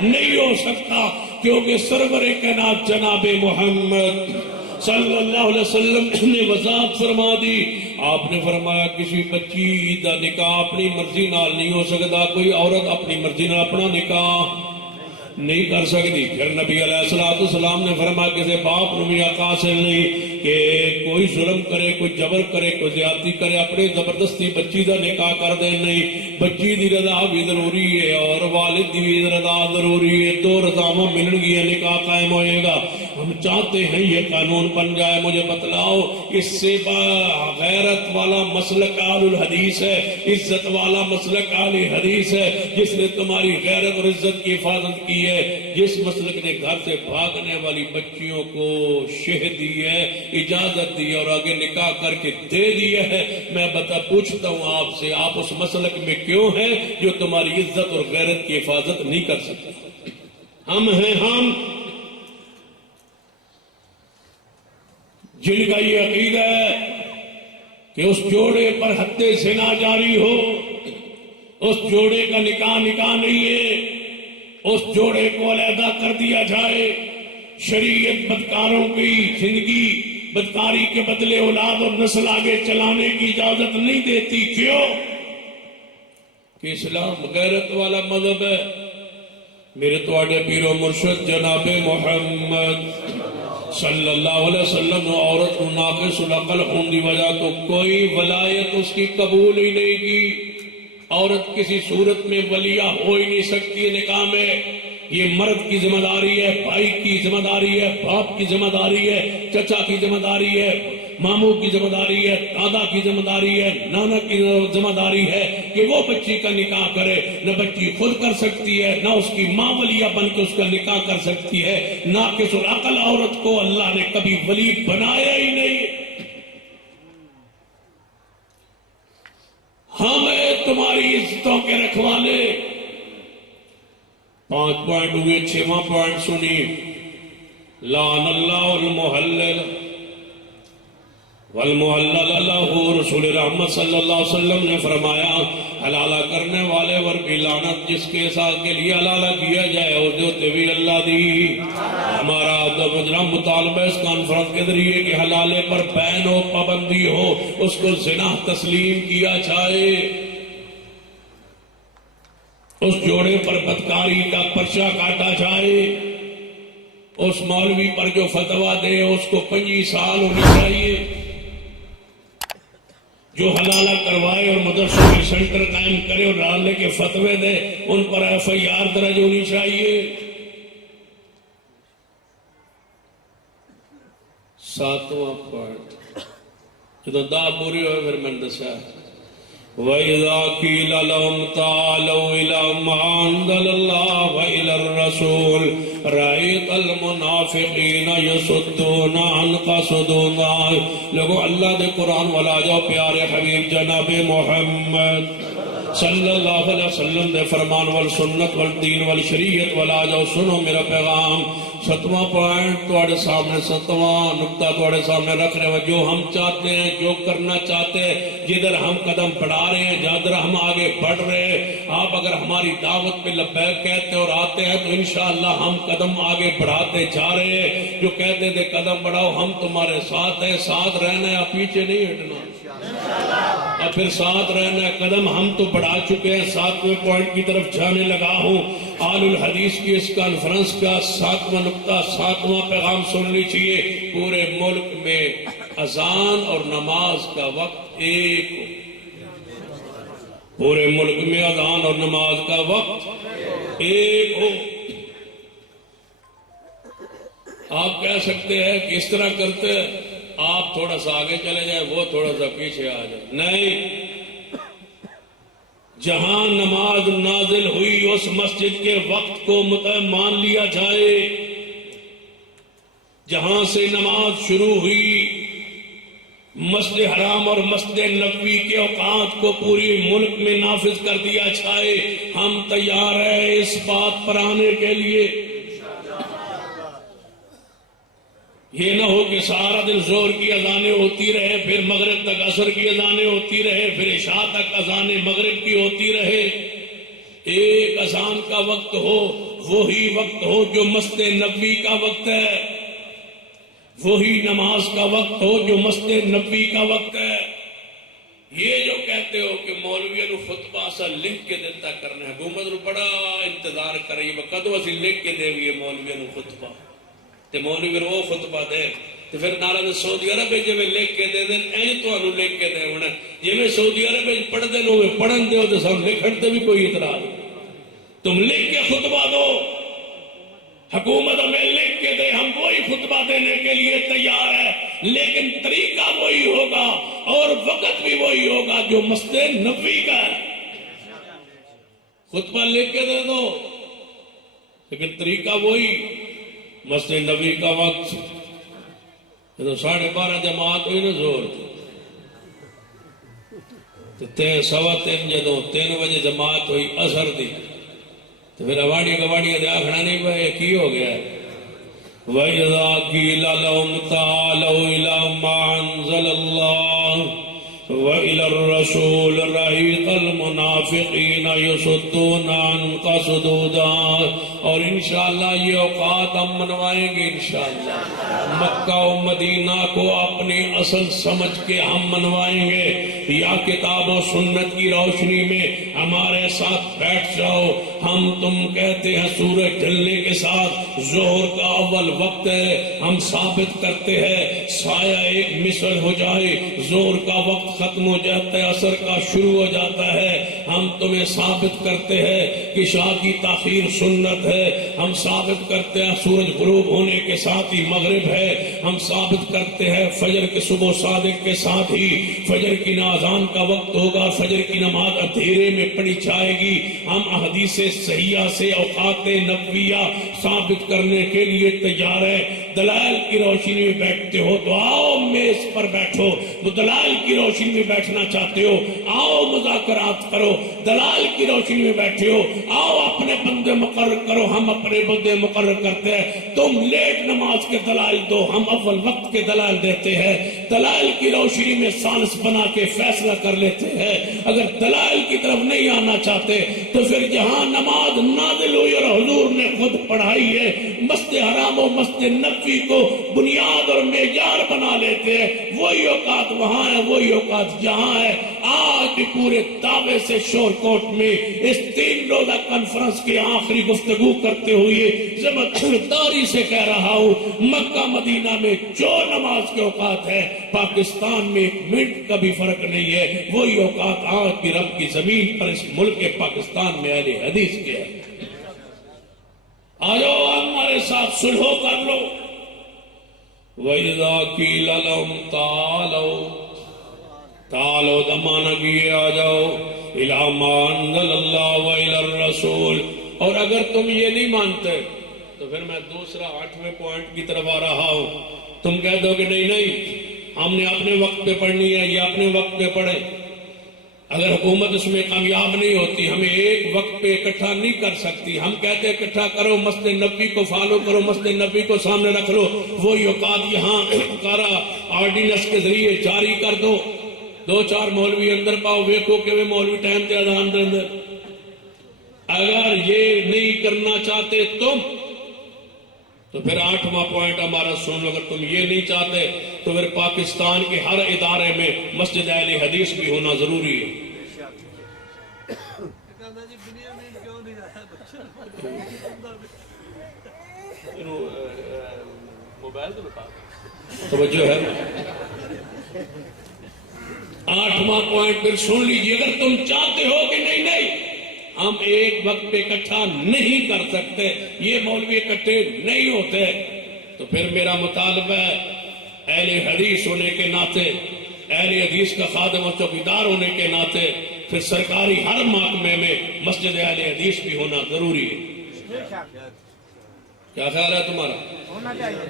نہیں ہو سکتا، کیونکہ سرور کائنات جناب محمد صلی اللہ علیہ وسلم نے وضاحت فرما دی. آپ نے فرمایا کسی بچی دا نکاح اپنی مرضی نال نہیں ہو سکتا. کوئی عورت اپنی مرضی نال اپنا نکاح نہیں کر سکتی. پھر نبی علیہ السلام نے فرمایا کسی باپ نو بھی حق حاصل نہیں کہ کوئی ظلم کرے, کوئی جبر کرے, کوئی زیادتی کرے, اپنے زبردستی بچی دا نکاح کر دے. نہیں, بچی دی رضا بھی ضروری ہے اور والد دی بھی رضا ضروری ہے. دو رضاواں ملن گی نکاح قائم ہوئے گا. ہم چاہتے ہیں یہ قانون بن جائے. مجھے بتلاؤ اس سے غیرت والا مسلک اہل الحدیث ہے, عزت والا مسلک اہل حدیث ہے, جس نے تمہاری غیرت اور عزت کی حفاظت کی ہے, جس مسلک نے گھر سے بھاگنے والی بچیوں کو شہ دی ہے, اجازت دی اور آگے نکاح کر کے دے دیا ہے. میں پوچھتا ہوں آپ سے, آپ اس مسلک میں کیوں ہیں جو تمہاری عزت اور غیرت کی حفاظت نہیں کر سکتے؟ ہم ہیں ہم جن کا یہ عقیدہ ہے کہ اس جوڑے پر حد زنا جاری ہو, اس جوڑے کا نکاح نہیں ہے, اس جوڑے کو علیحدہ کر دیا جائے. شریعت بدکاروں کی زندگی, بدکاری کے بدلے اولاد اور نسل آگے چلانے کی اجازت نہیں دیتی. کیوں؟ کہ اسلام غیرت والا مذہب ہے. میرے تواڈے پیر و مرشد جناب محمد صلی اللہ علیہ وسلم نے عورت کو ناقص العقل ہونے کی وجہ تو کوئی ولایت اس کی قبول ہی نہیں کی. عورت کسی صورت میں ولیہ ہو ہی نہیں سکتی نکاح میں. یہ مرد کی ذمہ داری ہے, بھائی کی ذمہ داری ہے, باپ کی ذمہ داری ہے, چچا کی ذمہ داری ہے, ماموں کی ذمہ داری ہے, دادا کی ذمہ داری ہے, نانا کی ذمہ داری ہے کہ وہ بچی کا نکاح کرے. نہ بچی خود کر سکتی ہے, نہ اس کی ماں ولیہ بن کے اس کا نکاح کر سکتی ہے. ناقص العقل عورت کو اللہ نے کبھی ولی بنایا ہی نہیں. ہم تمہاری عزتوں کے رکھوالے. 5 پوائنٹ ہوئے, 6واں پوائنٹ سنیے. لعن اللہ المحلل والمحلل لہ. رسول رحمت صلی اللہ علیہ وسلم نے فرمایا حلالہ کرنے والے ور بھی لعنت, جس کے ساتھ کے لیے حلالہ کیا جائے اور جو بھی اللہ دی. ہمارا مجرم مطالبہ اس کانفرنس کے ذریعے کہ حلالے پر بین ہو, پابندی ہو, اس کو زنا تسلیم کیا جائے. اس جوڑے پر بدکاری کا پرچہ کاٹا جائے. اس مولوی پر جو فتویٰ دے اس کو 25 سال ہونی چاہیے. جو حلالہ کروائے اور مدرسوں کے سینٹر قائم کرے اور حلالے کے فتوے دے ان پر FIR درج ہونی چاہیے. 7واں پوائنٹ جب دا پوری ہوئے پھر میں نے دسیا وَإِذَا قِيلَ لَهُمْ تَعَالَوْا إِلَىٰ مَا أَنزَلَ اللَّهُ وَإِلَى الرَّسُولِ رَأَيْتَ الْمُنَافِقِينَ يَصُدُّونَ عَنْكَ صُدُودًا. لوگوں اللہ دے قرآن والا جاؤ پیارے حبیب جناب محمد صلی اللہ علیہ وسلم دے فرمان والسنت والدین والشریعت والا جاؤ سنو میرا پیغام. 7واں پوائنٹ تواڈے سامنے, 7واں نقطہ تواڈے سامنے رکھ رہے ہیں. جو ہم چاہتے ہیں, جو کرنا چاہتے ہیں, جدھر ہم قدم بڑھا رہے ہیں, جدھر ہم آگے بڑھ رہے ہیں, آپ اگر ہماری دعوت پہ لبیک کہتے اور آتے ہیں تو انشاءاللہ ہم قدم آگے بڑھاتے جا رہے ہیں. جو کہتے تھے قدم بڑھاؤ, ہم تمہارے ساتھ ہیں, ساتھ رہنا ہے, پیچھے نہیں ہٹنا, اور پھر ساتھ رہنا ہے. قدم ہم تو بڑھا چکے ہیں. 7ویں پوائنٹ کی طرف جانے لگا ہوں. اہل الحدیث کی اس کانفرنس کا 7واں نقطہ, 7واں پیغام سن لیجیے. پورے ملک میں اذان اور نماز کا وقت ایک ہو. پورے ملک میں اذان اور نماز کا وقت ایک ہو. آپ کہہ سکتے ہیں کہ اس طرح کرتے ہیں, آپ تھوڑا سا آگے چلے جائیں, وہ تھوڑا سا پیچھے آ جائے. نہیں, جہاں نماز نازل ہوئی اس مسجد کے وقت کو مان لیا جائے. جہاں سے نماز شروع ہوئی مسجد حرام اور مسجد نبوی کے اوقات کو پوری ملک میں نافذ کر دیا جائے. ہم تیار ہیں اس بات پر آنے کے لیے. یہ نہ ہو کہ سارا دن زور کی اذانیں ہوتی رہے, پھر مغرب تک عصر کی اذانیں ہوتی رہے, پھر عشاء تک اذانیں مغرب کی ہوتی رہے. ایک اذان کا وقت ہو, وہی وقت ہو جو مسجد نبوی کا وقت ہے. وہی نماز کا وقت ہو جو مسجد نبوی کا وقت ہے۔ یہ جو کہتے ہو کہ مولوی نو خطبہ اسا لکھ کے دیتا کرنا ہے، حکومت نو بڑا انتظار کرے کدو اسی لکھ کے دے گی مولوی نو خطبہ، تے مولوی نو وہ خطبہ دے تو پھر نال سعودی عرب جی لکھ کے دے دیں این تو لکھ کے دے ہونا جی سعودی عرب پڑھ دے لو پڑھن دو تو سب لکھن تے بھی کوئی اعتراض، تم لکھ کے خطبہ دو، حکومت ہمیں لکھ کے دے، ہم وہی خطبہ دینے کے لیے تیار ہے، لیکن طریقہ وہی ہوگا اور وقت بھی وہی ہوگا جو مسجد نبوی کا ہے۔ خطبہ لکھ کے دے دو لیکن طریقہ وہی، مسجد نبوی کا وقت تو 12:30 جماعت ہوئی نا زور تو 3:15 جدوں 3 بجے جماعت ہوئی اثر دی تو پھر اواڑی گواڑی دے آکھنا نہیں پہ کی ہو گیا وَإِذَا قِيلَ لَهُمْ تَعَالَوْا إِلَىٰ مَا أَنزَلَ اللَّهُ وَإِلَى الرَّسُولِ رَأَيْتَ الْمُنَافِقِينَ يَصُدُّونَ عَنْكَ صُدُودًا۔ اور انشاءاللہ یہ اوقات ہم منوائیں گے انشاءاللہ، مکہ و مدینہ کو اپنی اصل سمجھ کے ہم منوائیں گے، یا کتاب و سنت کی روشنی میں ہمارے ساتھ بیٹھ جاؤ۔ ہم تم کہتے ہیں سورج ڈھلنے کے ساتھ ظہر کا اول وقت ہے، ہم ثابت کرتے ہیں سایہ ایک مثل ہو جائے ظہر کا وقت ختم ہو جاتا ہے عصر کا شروع ہو جاتا ہے، ہم تمہیں ثابت کرتے ہیں کہ عشاء کی تاخیر سنت ہے، ہم ثابت کرتے ہیں سورج غروب ہونے کے ساتھ ہی مغرب ہے، ہم ثابت کرتے ہیں فجر کے صبح صادق کے ساتھ ہی فجر کی اذان کا وقت ہوگا، فجر کی نماز اندھیرے میں پڑھی جائے گی، ہم احادیث صحیحہ سے اوقات نبویہ ثابت کرنے کے لیے تیار ہیں۔ دلائل کی روشنی میں بیٹھتے ہو تو آؤ میز پر بیٹھو، دلائل کی روشنی میں بیٹھنا چاہتے ہو آؤ مذاکرات کرو، دلائل کی روشنی میں بیٹھے ہو آؤ اپنے بندے مقرر کرو، ہم اپنے بندے مقرر کرتے ہیں، تم لیٹ نماز کے دلائل دو، ہم اول وقت کے دلائل دیتے ہیں، دلائل کی روشنی میں سالس بنا کے فیصلہ کر لیتے ہیں۔ اگر دلائل کی طرف نہیں آنا چاہتے تو پھر جہاں نماز نازل ہوئی اور حضور نے خود پڑھائی ہے مسجد حرام و مسجد نبوی کو بنیاد اور معیار بنا لیتے ہیں، وہی اوقات وہاں ہے وہی اوقات یہاں ہے۔ آج بھی پورے دعوے سے شور کوٹ میں اس 3 روزہ کانفرنس کی آخری گفتگو کرتے ہوئے ذمہ سے کہہ رہا ہوں، مکہ مدینہ میں جو نماز کے اوقات ہے پاکستان میں 1 منٹ کا بھی فرق نہیں ہے، وہی اوقات آج بھی رب کی زمین پر اس ملک کے پاکستان میں اہل حدیث کے ہے۔ آجو ہمارے ساتھ سلح کر لو۔ وَإِذَا قِيلَ لَهُمْ تعالوا دمانہ کیے آ جاؤ إِلَىٰ مَا أَنزَلَ اللَّهُ وَإِلَى الرَّسُولِ۔ اور اگر تم یہ نہیں مانتے تو پھر میں دوسرا 8ویں پوائنٹ کی طرف آ رہا ہوں، تم کہہ دو کہ نہیں ہم نے اپنے وقت پہ پڑھنی ہے، یہ اپنے وقت پہ پڑھے۔ اگر حکومت اس میں کامیاب نہیں ہوتی ہمیں ایک وقت پہ اکٹھا نہیں کر سکتی، ہم کہتے اکٹھا کرو مسجد نبوی کو فالو کرو، مسجد نبوی کو سامنے رکھ لو، وہی اوقات یہاں آرڈیننس کے ذریعے جاری کر دو، 2-4 مولوی اندر پاؤ ویکو کہ مولوی ٹائم تے اذان دے اندر۔ اگر یہ نہیں کرنا چاہتے تم تو پھر 8واں پوائنٹ ہمارا سن لو، اگر تم یہ نہیں چاہتے تو پھر پاکستان کے ہر ادارے میں مسجد اہل حدیث بھی ہونا ضروری ہے۔ توجہ ہے 8واں پوائنٹ پھر سن لیجیے، اگر تم چاہتے ہو کہ نہیں ہم ایک وقت پہ اکٹھا نہیں کر سکتے، یہ مولوی اکٹھے نہیں ہوتے، تو پھر میرا مطالبہ ہے اہل حدیث ہونے کے ناطے، اہل حدیث کا خادم و چوکیدار ہونے کے ناطے پھر سرکاری ہر محکمے میں مسجد اہل حدیث بھی ہونا ضروری ہے۔ کیا خیال ہے تمہارا؟ ہونا چاہیے۔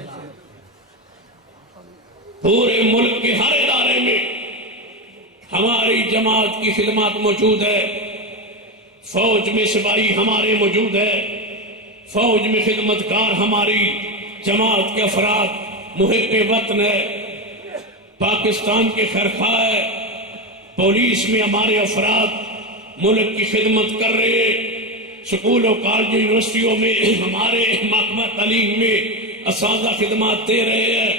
پورے ملک کے ہر ادارے میں ہماری جماعت کی خدمات موجود ہے، فوج میں سپاہی ہمارے موجود ہے، فوج میں خدمتگار ہماری جماعت کے افراد محب وطن ہے، پاکستان کے خیرخواہ ہے، پولیس میں ہمارے افراد ملک کی خدمت کر رہے ہیں، سکولوں کالجوں یونیورسٹیوں میں ہمارے محکمہ تعلیم میں اساتذہ خدمات دے رہے ہیں،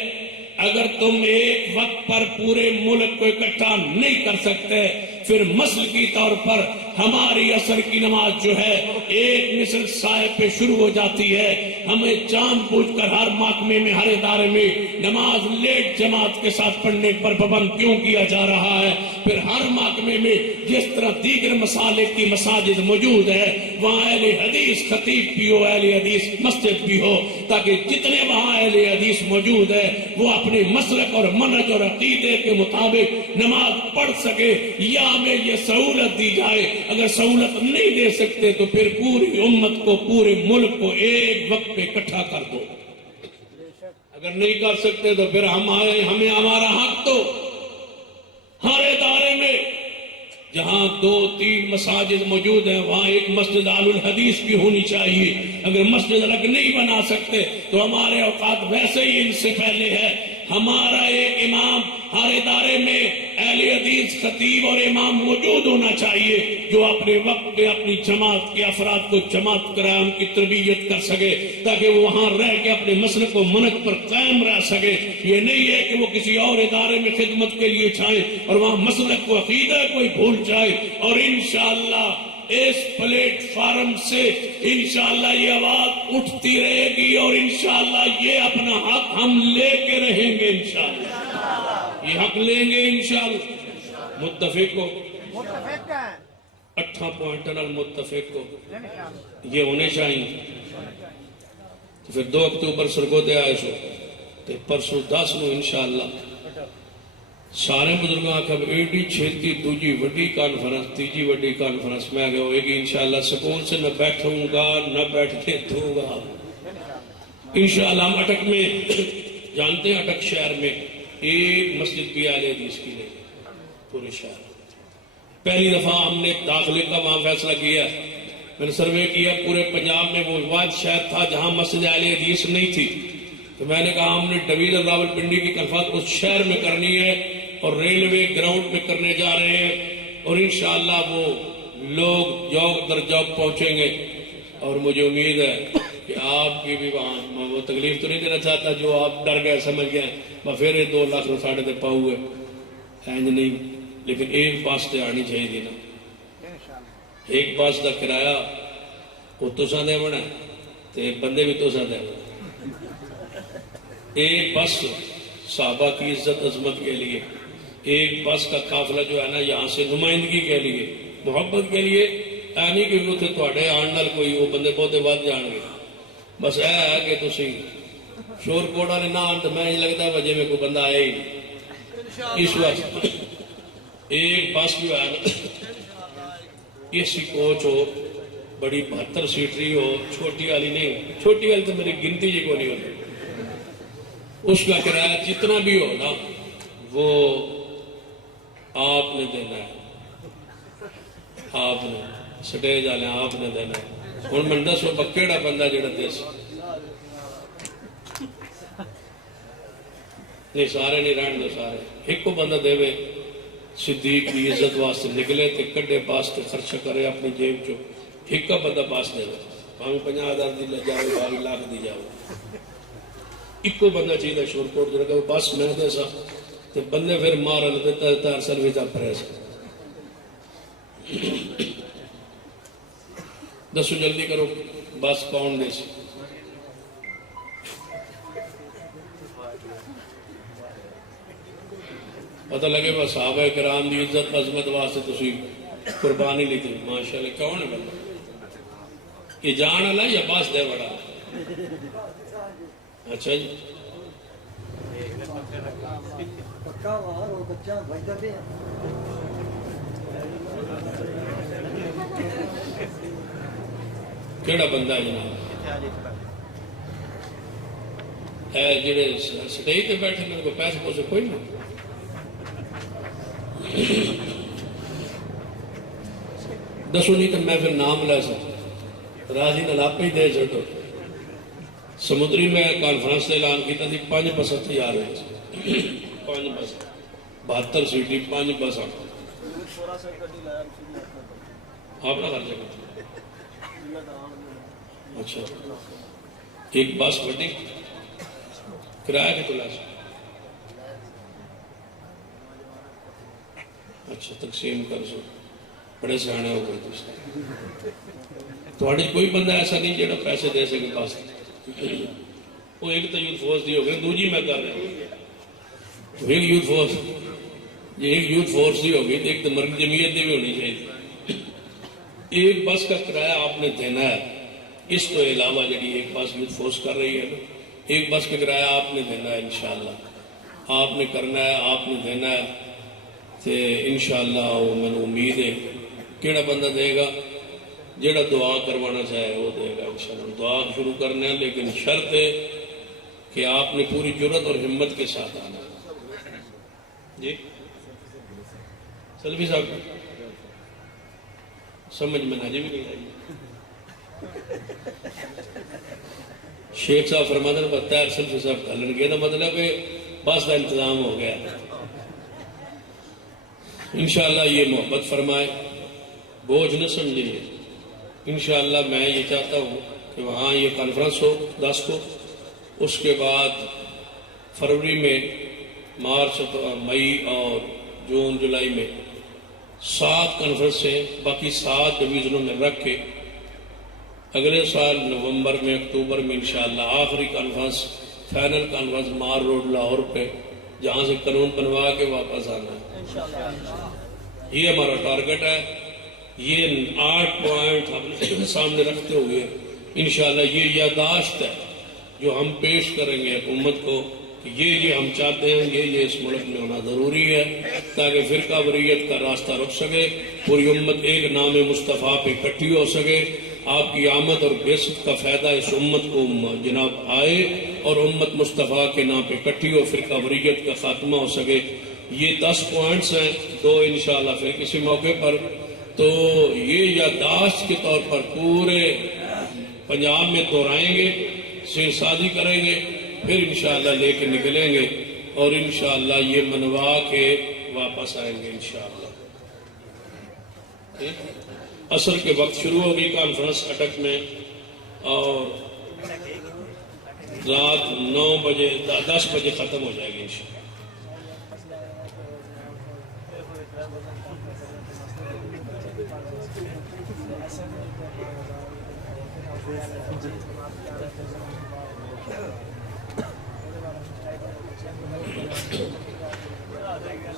اگر تم ایک وقت پر پورے ملک کو اکٹھا نہیں کر سکتے پھر مسلکی طور پر ہماری عصر کی نماز جو ہے ایک مثل سائے پہ شروع ہو جاتی ہے. ہمیں جان بوجھ کر ہر محکمے میں ہر ادارے میں نماز لیٹ جماعت کے ساتھ پڑھنے پر پابند کیوں کیا جا رہا ہے؟ پھر ہر محکمے میں جس طرح دیگر مسالک کی مساجد موجود ہے وہاں اہل حدیث خطیب بھی ہو، اہل حدیث مسجد بھی ہو، تاکہ جتنے وہاں اہل حدیث موجود ہے وہ اپنے مسلک اور منہج اور عقیدے کے مطابق نماز پڑھ سکے. یا ہمیں یہ سہولت دی جائے. اگر سہولت نہیں دے سکتے تو پھر پوری امت کو پورے ملک کو ایک وقت پہ اکٹھا کر دو. اگر نہیں کر سکتے تو پھر ہمیں ہمارا حق تو ہر ادارے میں جہاں 2-3 مساجد موجود ہیں وہاں ایک مسجد اہل الحدیث بھی ہونی چاہیے. اگر مسجد الگ نہیں بنا سکتے تو ہمارے اوقات ویسے ہی ان سے پہلے ہے. ہمارا ایک امام ہر ادارے میں اہل حدیث خطیب اور امام موجود ہونا چاہیے جو اپنے وقت پہ اپنی جماعت کے افراد کو جماعت کرائے، ان کی تربیت کر سکے تاکہ وہ وہاں رہ کے اپنے مسلک و منہج پر قائم رہ سکے. یہ نہیں ہے کہ وہ کسی اور ادارے میں خدمت کے لیے جائیں اور وہاں مسلک کو عقیدہ کوئی بھول جائے. اور انشاءاللہ اس پلیٹ فارم سے انشاءاللہ یہ آواز اٹھتی رہے گی اور انشاءاللہ یہ اپنا حق ہم لے کے رہیں گے. انشاءاللہ یہ حق لیں گے انشاءاللہ. متفق کو 8 پوائنٹ متفق کو یہ ہونے چاہیے. تو پھر 2 اکتوبر سرگودے آئے سو تو پرسوں 10 نو انشاءاللہ سارے بزرگوں آکھا ایڈی چھیتی دوجی وڈی کانفرنس تیجی وڈی کانفرنس میں آگے ہوئے گی انشاءاللہ. سکون سے نہ بیٹھوں گا نہ بیٹھنے دوں گا انشاءاللہ. ہم اٹک میں جانتے ہیں اٹک شہر میں ایک مسجد بھی اہل حدیث کی نہیں پورے شہر. پہلی دفعہ ہم نے داخلے کا وہاں فیصلہ کیا. میں نے سروے کیا پورے پنجاب میں وہ واحد شہر تھا جہاں مسجد اہل حدیث نہیں تھی. تو میں نے کہا ہم نے ڈویژن راولپنڈی کی کنفرنس اس شہر میں کرنی ہے اور ریلوے گراؤنڈ میں کرنے جا رہے ہیں اور انشاءاللہ وہ لوگ جوگ در جوگ پہنچیں گے. اور مجھے امید ہے کہ آپ کی بھی وہاں میں وہ تکلیف تو نہیں دینا چاہتا جو آپ ڈر گئے سمجھ گئے میں پھر 2 لاکھ ساڑھے تے پاؤ ہے اینج نہیں. لیکن ایک بس تے آنی چاہیے تھی نا. ایک بس کا کرایہ وہ تساں دے بنا تے بندے بھی تساں دے بنا. ایک بس صحابہ کی عزت عظمت کے لیے، ایک بس کا قافلہ جو ہے نا یہاں سے نمائندگی کے لیے محبت کے لیے اینی کہ وہ تھے تھوڑے آن نال کوئی وہ بندے بہتے ود جان گے. بس اے ہے کہ تسی شور کوڑا نے نہ آن تو میں لگتا ہے وجہ میں کوئی بندہ آئے ہی نہیں. اس وقت ایک بس جو ہے نا اے سی کوچ ہو بڑی 72 سیٹری ہو چھوٹی والی نہیں. چھوٹی والی تو میری گنتی جی کو نہیں ہوتی. اس کا کرایہ جتنا بھی ہو نا وہ آپ نے دینا ہے. آپ نے سٹیج والے آپ نے دینا ہے. ہوں میں دسو کہڑا بندہ جڑا دے نہیں سارے نہیں رہن دو. سارے ایک کو بندہ دے صدیق کی عزت واسطے نکلے تے کڈے پاس تے خرچ کرے اپنی جیب چو. ایک کا بندہ پاس دے بھاویں 50,000 دی لے جاوے 22 لاکھ دی جاوے. ایک کو بندہ چاہیے شور کوٹ جو رکھا بس میں دے سا تے بندے پھر مارن دیتا ہے سروس آپ پریس. دسو جلدی کرو بس پاؤنڈ دے سی. پتہ لگے بس صحابہ کرام دی عزت عظمت واسطے تسی قربانی لی تھی. ماشاءاللہ کون ہے بندہ کہ جان والا یا بس دے بڑا؟ اچھا جی کیڑا بندہ ہے جناب ہے جڑے سٹیج تے بیٹھے میرے کو پیسے پوسے کوئی نہ. دسو نہیں تو میں پھر نام لے سکتا راضی نال آپ ہی دے چھوٹو. سمندری میں کانفرنس سے اعلان کیتا تھی 5 بس تیار ہوئے 5 بس 72 سیٹی 5 بس آپ نہ خرچہ کرتے. اچھا ایک بس بڑی کرایہ کے تلاش اچھا تقسیم کر سو بڑے سیانے ہو گئے تھوڑے کوئی بندہ ایسا نہیں جڑا پیسے دے سکے پاس وہ ایک تو یوتھ فورس دی ہو گئی دوجی میں کر رہا ہوں ایک یوتھ فورس یہ ایک یوتھ فورس دی ہو گئی ایک تو مرکزی جمعیت دی بھی ہونی چاہیے ایک بس کا کرایہ آپ نے دینا ہے اس تو علاوہ جڑی ایک بس یوتھ فورس کر رہی ہے ایک بس کا کرایہ آپ نے دینا ہے انشاءاللہ آپ نے کرنا ہے آپ نے دینا ہے تو انشاءاللہ وہ میں نے امید ہے کیڑا بندہ دے گا جڑا دعا کروانا چاہے وہ دے گا انشاءاللہ دعا شروع کرنا ہے لیکن شرط ہے کہ آپ نے پوری جرت اور ہمت کے ساتھ آنا جی سلفی صاحب سمجھ میں نہ جی بھی نہیں آئی شیخ صاحب فرماتے ہیں بتایا سلفی صاحب کھلن گیا تو مطلب ہے بس کا انتظام ہو گیا انشاءاللہ یہ محبت فرمائے بوجھ نہ سمجھیے انشاءاللہ میں یہ چاہتا ہوں کہ وہاں یہ کانفرنس ہو 10 کو اس کے بعد فروری میں مارچ مئی اور جون جولائی میں 7 کانفرنسیں باقی 7 ڈویژنوں میں رکھ کے اگلے سال نومبر میں اکتوبر میں انشاءاللہ آخری کانفرنس فائنل کانفرنس مار روڈ لاہور پہ جہاں سے قانون بنوا کے واپس آنا ہے یہ ہمارا ٹارگٹ ہے یہ 8 پوائنٹ ہم سامنے رکھتے ہوئے انشاءاللہ یہ یادداشت ہے جو ہم پیش کریں گے حکومت کو کہ یہ ہم چاہتے ہیں یہ اس ملک میں ہونا ضروری ہے تاکہ فرقہ واریت کا راستہ رک سکے پوری امت ایک نام مصطفیٰ پہ اکٹھی ہو سکے آپ کی آمد اور بعثت کا فائدہ اس امت کو جناب آئے اور امت مصطفیٰ کے نام پہ اکٹھی ہو فرقہ واریت کا خاتمہ ہو سکے یہ 10 پوائنٹس ہیں 2 انشاءاللہ پھر کسی موقع پر تو یہ یادداشت کے طور پر پورے پنجاب میں دہرائیں گے سیر سازی کریں گے پھر انشاءاللہ لے کے نکلیں گے اور انشاءاللہ یہ منوا کے واپس آئیں گے انشاءاللہ عصر کے وقت شروع ہوگی کانفرنس اٹک میں اور رات 9 بجے 10 بجے ختم ہو جائے گی انشاءاللہ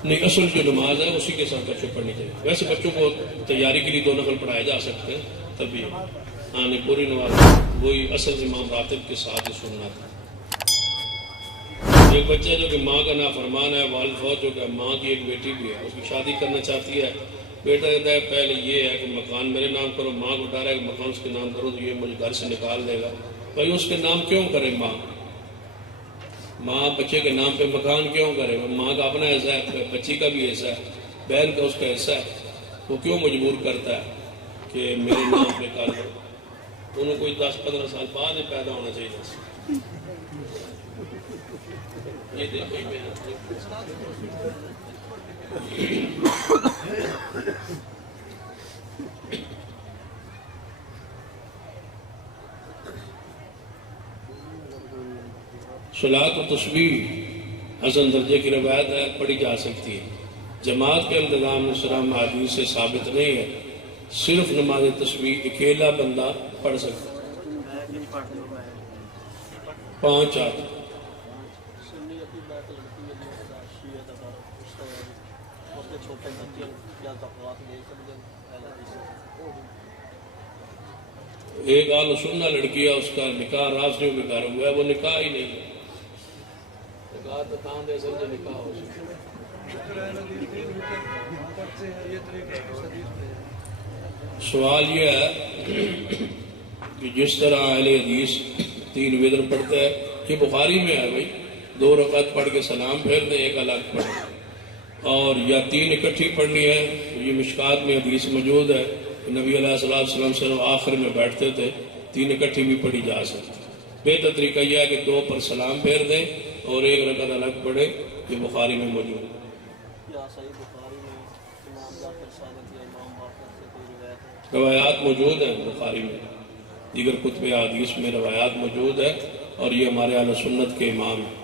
نہیں اصل جو نماز ہے اسی کے ساتھ بچوں پڑھنی چاہیے ویسے بچوں کو تیاری کے لیے 2 نفل پڑھائے جا سکتے ہیں تبھی آنے پوری نماز وہی اصل امام راتب کے ساتھ ہی سننا تھا ایک بچہ جو کہ ماں کا نافرمان ہے والد فوت جو کہ ماں کی ایک بیٹی بھی ہے اس کی شادی کرنا چاہتی ہے بیٹا کہتا ہے پہلے یہ ہے کہ مکان میرے نام کرو ماں کو ڈرا ہے کہ مکان اس کے نام کرو تو یہ مجھے گھر سے نکال دے گا بھائی اس کے نام کیوں کرے ماں بچے کے نام پہ مکان کیوں کرے ماں کا اپنا حصہ ہے بچی کا بھی حصہ ہے بہن کا اس کا حصہ ہے وہ کیوں مجبور کرتا ہے کہ میرے نام پہ کر دو انہوں کوئی 10-15 سال بعد ہی پیدا ہونا چاہیے یہ دیکھیں صلاۃ و تسبیح حسن درجے کی روایت ہے پڑھی جا سکتی ہے جماعت کے انتظام اسلام حدیث سے ثابت نہیں ہے صرف نماز تسبیح اکیلا بندہ پڑھ سکتا ہے 5 آیت ایک آل سنہ لڑکی ہے اس کا نکاح رافضیوں کے گھر ہوا ہے وہ نکاح ہی نہیں ہے نکاح تو کہاں دے سمجھے نکاح ہو سوال یہ ہے کہ جس طرح اہل حدیث 3 وتر پڑھتے ہیں کہ بخاری میں ہے بھائی 2 رکعت پڑھ کے سلام پھیر دیں 1 الگ پڑھ اور یا 3 اکٹھی پڑھنی ہے یہ مشکات میں حدیث موجود ہے نبی علیہ السلام صرف آخر میں بیٹھتے تھے 3 اکٹھی بھی پڑھی جا سکتی بہتر طریقہ یہ ہے کہ 2 پر سلام پھیر دیں اور 1 رکعت الگ پڑھیں یہ بخاری میں موجود ہے روایات موجود ہیں بخاری میں دیگر کتب حدیث میں روایات موجود ہے اور یہ ہمارے اہل سنت کے امام ہیں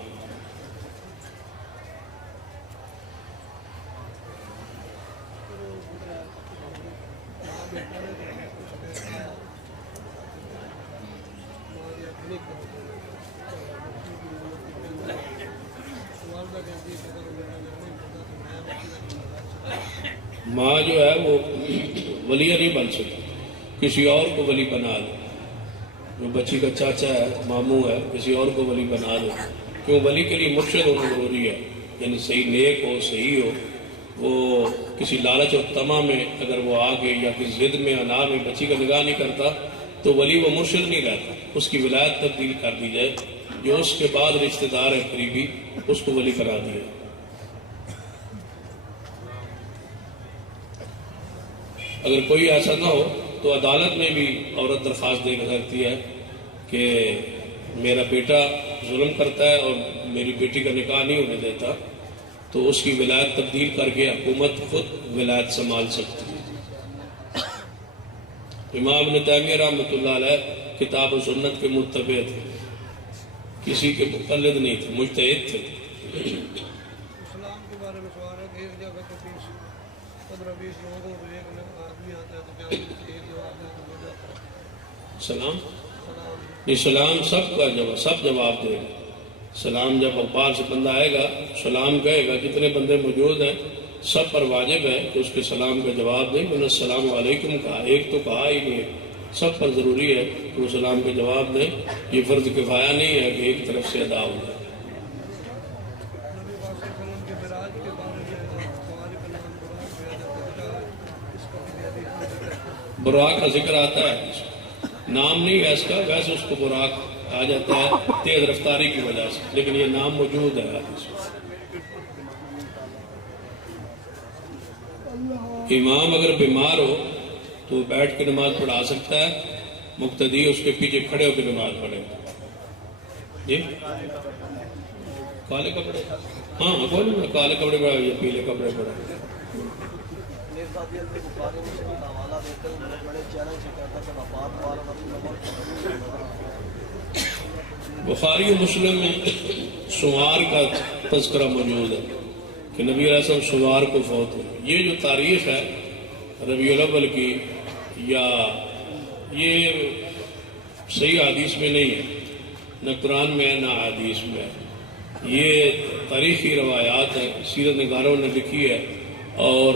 ماں جو ہے وہ ولی نہیں بن سکتی، کسی اور کو ولی بنا دے. جو بچی کا چاچا ہے، ماموں ہے، کسی اور کو ولی بنا دے. کیوں؟ ولی کے لیے مرشد ہونا ضروری ہے، یعنی صحیح نیک ہو، صحیح ہو. وہ کسی لالچ اور طمع میں اگر وہ آگے یا کسی ضد میں انا میں بچی کا نگاہ نہیں کرتا تو ولی وہ مرشد نہیں رہتا. اس کی ولایت تبدیل کر دی جائے. جو اس کے بعد رشتہ دار ہے قریبی، اس کو ولی کرا دیا. اگر کوئی ایسا نہ ہو تو عدالت میں بھی عورت درخواست دے سکتی ہے کہ میرا بیٹا ظلم کرتا ہے اور میری بیٹی کا نکاح نہیں ہونے دیتا، تو اس کی ولایت تبدیل کر کے حکومت خود ولایت سنبھال سکتی ہے. امام ابن تیمیہ رحمۃ اللہ علیہ کتاب و سنت کے متبع تھے، کسی کے مقلد نہیں تھے، مجتہد تھے. اسلام کے بارے میں سوال ہے کہ ایک جگہ پہ 15-20 لوگوں کو ایک آدمی آتا ہے تو کیا ایک جواب دے تو ہو جاتا ہے؟ سلام سلام سب کا جواب، سب جواب دے گا. سلام جب اوپار سے بندہ آئے گا سلام کہے گا، جتنے بندے موجود ہیں سب پر واجب ہے کہ اس کے سلام کا جواب دیں. انہوں نے السلام علیکم کہا، ایک تو کہا ہی نہیں. سب پر ضروری ہے کہ وہ سلام کا جواب دیں. یہ فرض کفایہ نہیں ہے کہ ایک طرف سے ادا ہو جائے. نبی پاک صلی اللہ علیہ وسلم کے معراج کے بارے میں ہمارے کلام براق اس کا بھی حدیث میں ہے. براق کا ذکر آتا ہے، نام نہیں ہے اس کا، ویسے اس کو براق آ جاتا ہے تیز رفتاری کی وجہ سے، لیکن یہ نام موجود ہے حدیث میں. امام اگر بیمار ہو تو بیٹھ کے نماز پڑھا سکتا ہے، مقتدی اس کے پیچھے کھڑے ہو کے نماز پڑھے. جی کالے کپڑے، ہاں کوئی نہیں، کالے کپڑے پڑھا یا پیلے کپڑے پڑھا. بخاری و مسلم میں سوار کا تذکرہ موجود ہے کہ نبی علیہ السلام سوار کو فوت ہوئے. یہ جو تاریخ ہے ربیع الاول کی، یا یہ صحیح حدیث میں نہیں ہے، نہ قرآن میں ہے نہ حدیث میں ہے. یہ تاریخی روایات ہیں، سیرت نگاروں نے لکھی ہے اور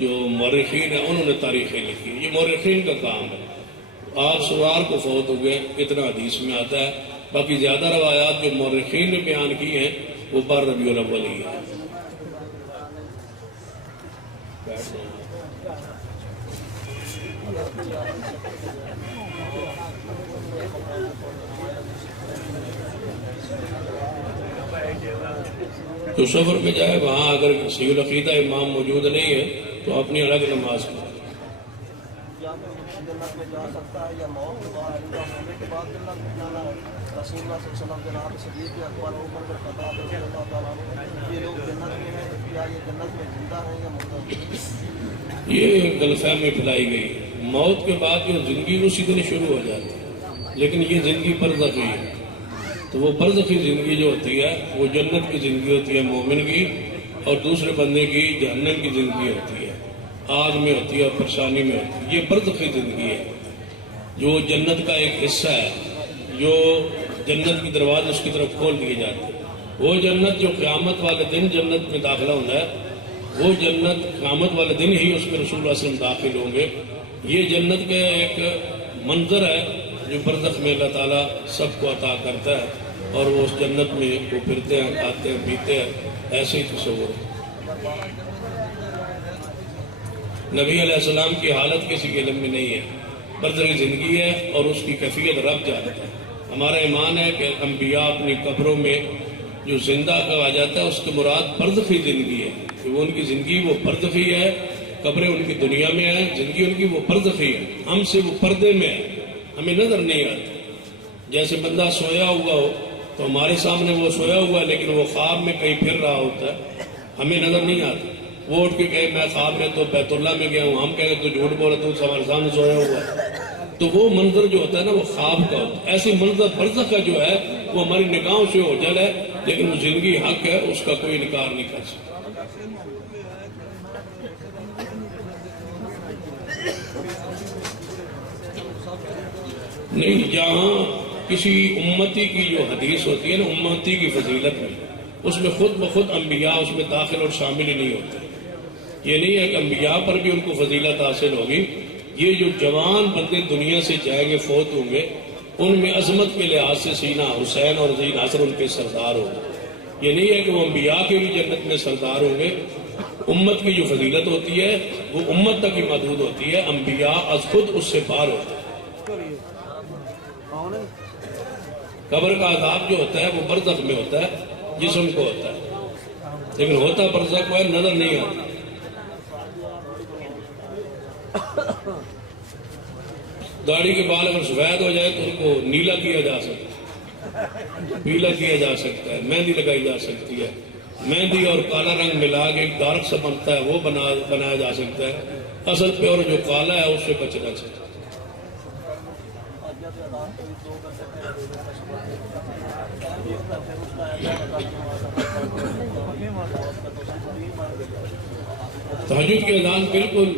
جو مورخین ہیں انہوں نے تاریخیں لکھی. یہ مورخین کا کام ہے. آپ سوار کو فوت ہو گئے اتنا حدیث میں آتا ہے، باقی زیادہ روایات جو مورخین نے بیان کی ہیں وہ بر ربیع الاول ہی ہے. جو سفر میں جائے وہاں اگر صحیح العقیدہ امام موجود نہیں ہے تو اپنی الگ نماز پڑھے. جنت میں جا سکتا ہے یا موت کے بعد ہونے کے بعد جنت میں جانا ہے. رسول اللہ صلی اللہ علیہ وسلم جناب صدیق اکبر عمر الخطاب رضی اللہ تعالیٰ عنہ، یہ لوگ جنت میں ہیں، کیا یہ جنت میں زندہ ہیں یا مردہ؟ یہ غلط فہمی پھیلائی گئی. موت کے بعد جو زندگی اسی دن شروع ہو جاتی ہے، لیکن یہ زندگی برزخی ہے. تو وہ برزخی زندگی جو ہوتی ہے وہ جنت کی زندگی ہوتی ہے مومن کی، اور دوسرے بندے کی جہنم کی زندگی ہوتی ہے، آگ میں ہوتی ہے اور پریشانی میں ہوتی ہے. یہ برزخی زندگی ہے جو جنت کا ایک حصہ ہے، جو جنت کی دروازے اس کی طرف کھول دیے جاتے ہیں. وہ جنت جو قیامت والے دن جنت میں داخلہ ہونا ہے، وہ جنت قیامت والے دن ہی اس میں رسول اللہ صلی اللہ علیہ وسلم داخل ہوں گے. یہ جنت کا ایک منظر ہے جو برزخ میں اللہ تعالیٰ سب کو عطا کرتا ہے، اور وہ اس جنت میں وہ پھرتے ہیں، کھاتے ہیں، پیتے ہیں. ایسے ہی تصور ہے. نبی علیہ السلام کی حالت کسی کے علم میں نہیں ہے. برزخی زندگی ہے اور اس کی کیفیت رب جانتا ہے. ہمارا ایمان ہے کہ انبیاء اپنی قبروں میں جو زندہ کہا جاتا ہے اس کے مراد برزخی زندگی ہے، کہ وہ ان کی زندگی وہ برزخی ہے. قبریں ان کی دنیا میں ہیں، زندگی ان کی وہ برزخی ہے. ہم سے وہ پردے میں ہے، ہمیں نظر نہیں آتی. جیسے بندہ سویا ہوا ہو تو ہمارے سامنے وہ سویا ہوا ہے لیکن وہ خواب میں کہیں پھر رہا ہوتا ہے، ہمیں نظر نہیں آتا. وہ اٹھ کے کہے میں خواب میں تو بیت اللہ میں گیا ہوں، ہم کہیں تو جھوٹ بول رہے تو ہمارے سامنے سویا ہوا ہے. تو وہ منظر جو ہوتا ہے نا وہ خواب کا ہوتا ہے. ایسی منظر برزخ کا جو ہے وہ ہماری نگاہوں سے اوجھل ہے، لیکن وہ زندگی حق ہے، اس کا کوئی انکار نہیں کر سکتا. نہیں، جہاں کسی امتی کی جو حدیث ہوتی ہے نا امتی کی فضیلت میں، اس میں خود بخود انبیاء اس میں داخل اور شامل ہی نہیں ہوتے. یہ نہیں ہے کہ انبیاء پر بھی ان کو فضیلت حاصل ہوگی. یہ جو جوان بندے دنیا سے جائیں گے، فوت ہوں گے، ان میں عظمت کے لحاظ سے سیدنا حسین اور سیدنا حسن ان کے سردار ہوں گے. یہ نہیں ہے کہ وہ انبیاء کے بھی جنت میں سردار ہوں گے. امت کی جو فضیلت ہوتی ہے وہ امت تک ہی محدود ہوتی ہے، انبیاء از خود اس سے پار ہوتے ہیں. قبر کا عذاب جو ہوتا ہے وہ برزخ میں ہوتا ہے، جسم کو ہوتا ہے، لیکن ہوتا برزخ کو ہے، نظر نہیں آتا. داڑھی کے بال اگر سفید ہو جائے تو ان کو نیلا کیا جا سکتا ہے، پیلا کیا جا سکتا ہے، مہندی لگائی جا سکتی ہے. مہندی اور کالا رنگ ملا کے ایک ڈارک سا بنتا ہے، وہ بنایا جا سکتا ہے. اصل پیور جو کالا ہے اس سے بچنا چاہیے. تہجد کی اذان بالکل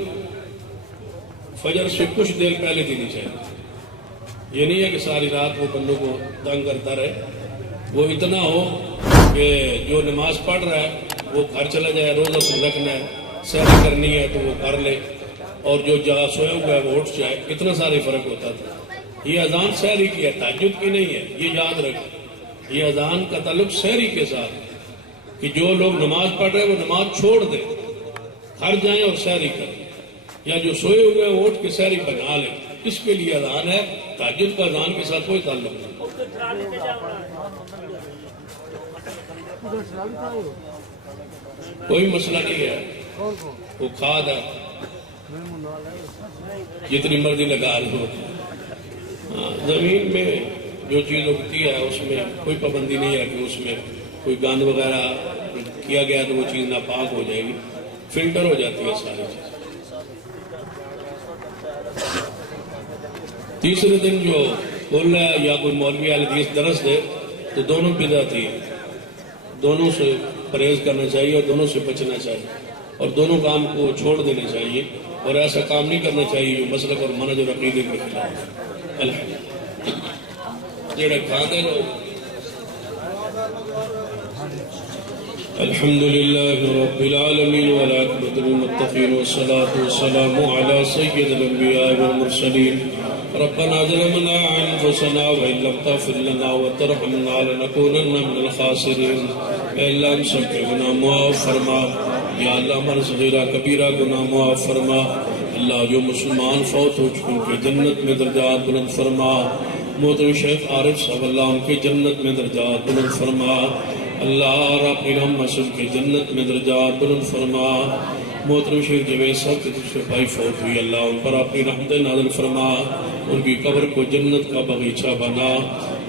فجر سے کچھ دیر پہلے دینی چاہیے. یہ نہیں ہے کہ ساری رات وہ بندوں کو تنگ کرتا رہے. وہ اتنا ہو کہ جو نماز پڑھ رہا ہے وہ گھر چلا جائے، روزہ سے رکھنا ہے، سحری کرنی ہے تو وہ کر لے، اور جو جہاں سویا ہوا ہے وہ اٹھ جائے. اتنا سارے فرق ہوتا تھا. یہ اذان سحری کی ہے، تہجد کی نہیں ہے، یہ یاد رکھیں. یہ اذان کا تعلق سحری کے ساتھ کہ جو لوگ نماز پڑھ رہے ہیں وہ نماز چھوڑ دیں، گھر جائیں اور سحری کریں، یا جو سوئے ہوئے ہیں وہ اٹھ کے سحری بنا لیں. اس کے لیے اذان ہے. تہجد کا اذان کے ساتھ کوئی تعلق نہیں. کوئی مسئلہ نہیں ہے، وہ کھاد ہے، جتنی مرضی لگا لو. زمین میں جو چیز اگتی ہے اس میں کوئی پابندی نہیں ہے کہ اس میں کوئی گند وغیرہ کیا گیا تو وہ چیز ناپاک ہو جائے گی. فلٹر ہو جاتی ہے ساری چیز. تیسرے دن جو بول رہا ہے یا کوئی مولوی حدیث درس دے تو دونوں بدعت ہی، دونوں سے پرہیز کرنا چاہیے اور دونوں سے بچنا چاہیے اور دونوں کام کو چھوڑ دینا چاہیے، اور ایسا کام نہیں کرنا چاہیے جو مسلک اور منہج اور عقیدے کے خلاف. جڑے کھاتے لوگ الحمد لله رب العالمين والعاقبة للمتقين والصلاة والسلام على سيد الأنبياء والمرسلين. ربنا ظلمنا أنفسنا وإن لم تغفر لنا وترحمنا لنكونن من الخاسرين. اے اللہ ہم سب کے گناہ معاف فرما. یا اللہ ہمارا صغیرہ کبیرہ گناہ معاف فرما. اللہ جو مسلمان فوت ہو چکے ان کے جنت میں درجات بلند فرما. محترم شیخ عارف صاحب اللہ ان کے جنت میں درجات بلند فرما. اللہ اپنی رحمت سے ان کے جنت میں درجات بلند فرما. محترم شیخ جوید صاحب کے دوسرے بھائی فوت ہوئی، اللہ ان پر اپنی رحمت نازل فرما. ان کی قبر کو جنت کا باغیچہ بنا.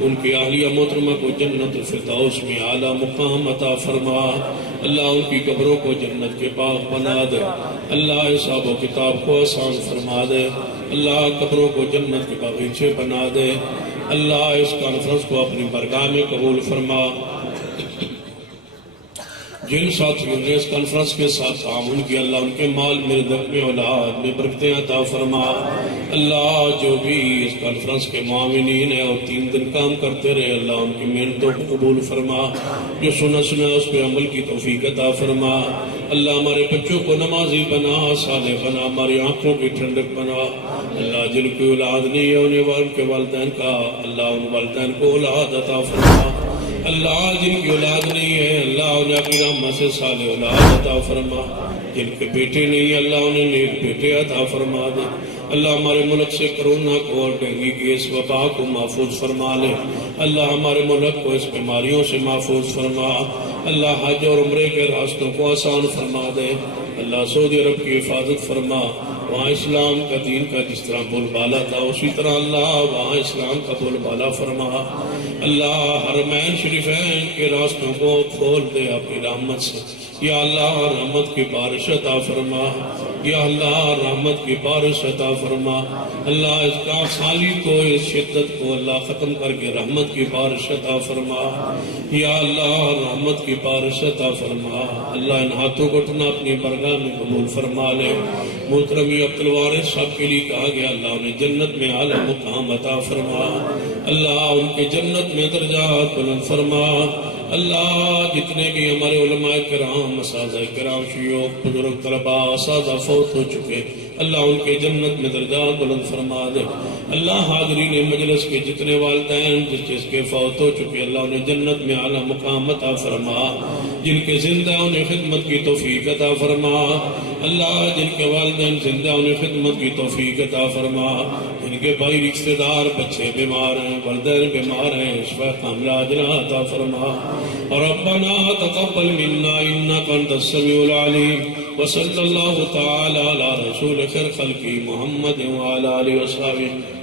ان کی اہلیہ محترمہ کو جنت الفردوس میں اعلیٰ مقام عطا فرما. اللہ ان کی قبروں کو جنت کے باغ بنا دے. اللہ حساب و کتاب کو آسان فرما دے. اللہ قبروں کو جنت کے باغیچے بنا دے. اللہ اس کانفرنس کو اپنی برگاہ میں قبول فرما. جن ساتھیوں نے اس کانفرنس کے ساتھ تعاون کیا، اللہ ان کے مال میں، رزق میں، اولاد میں برکتیں عطا فرما. اللہ جو بھی اس کانفرنس کے معاونین ہیں اور 3 دن کام کرتے رہے، اللہ ان کی محنتوں کو قبول فرما. جو سنا اس پہ عمل کی توفیق عطا فرما. اللہ ہمارے بچوں کو نمازی بنا، صالح بنا، ہماری آنکھوں کی ٹھنڈک بنا. اللہ جن کی اولاد نہیں ہے انہیں کے والدین کا، اللہ ان والدین کو اولاد عطا فرما. اللہ جن کی اولاد نہیں ہے اللہ انہیں اپنی رحمت سے صالح اولاد عطا فرما. جن کے بیٹے نہیں ہے اللہ انہیں نیک بیٹے عطا فرما دے. اللہ ہمارے ملک سے کرونا کو اور ڈینگی کی اس وبا کو محفوظ فرما لے. اللہ ہمارے ملک کو اس بیماریوں سے محفوظ فرما. اللہ حج اور عمرے کے راستوں کو آسان فرما دے. اللہ سعودی عرب کی حفاظت فرما. وہاں اسلام کا دین کا جس طرح بول بالا تھا اسی طرح اللہ وہاں اسلام کا بول بالا فرما. اللہ حرمین شریفین کے راستوں کو کھول دے اپنی رحمت سے. یا اللہ رحمت کی بارش عطا فرما. یا اللہ رحمت کی بارش عطا فرما. اللہ اس کا سالی کو، اس شدت کو اللہ ختم کر کے رحمت کی بارش عطا فرما. یا اللہ رحمت کی بارش عطا فرما. اللہ ان ہاتھوں کو اٹھنا اپنی برگاہ میں قبول فرما لے. محترم عبد الوارث صاحب کے لیے کہا گیا اللہ انہیں جنت میں اعلیٰ مقام عطا فرما. اللہ ان کے جنت میں درجات بلند فرما. اللہ جتنے بھی ہمارے علماء کرام، اساتذہ کرام، شیوخ، بزرگ طلباء، اساتذہ فوت ہو چکے، اللہ ان کے جنت میں درجات بلند فرما دے۔ اللہ حاضرین مجلس کے جتنے والدین جس چیز کے فوت ہو چکے، اللہ انہیں جنت میں اعلیٰ مقام عطا فرما۔ جن کے زندہ انہیں خدمت کی توفیق عطا فرما۔ اللہ جن کے والدین زندہ انہیں خدمت کی توفیق عطا فرما۔ جن کے بھائی رشتہ دار بچے بیمار ہیں، والدین بیمار ہیں، شفا کاملہ عاجلہ عطا فرما۔ ربنا تقبل منا انك انت السميع العليم، وصلى الله تعالى على رسول خير خلقه محمد وعلى آله وصحبه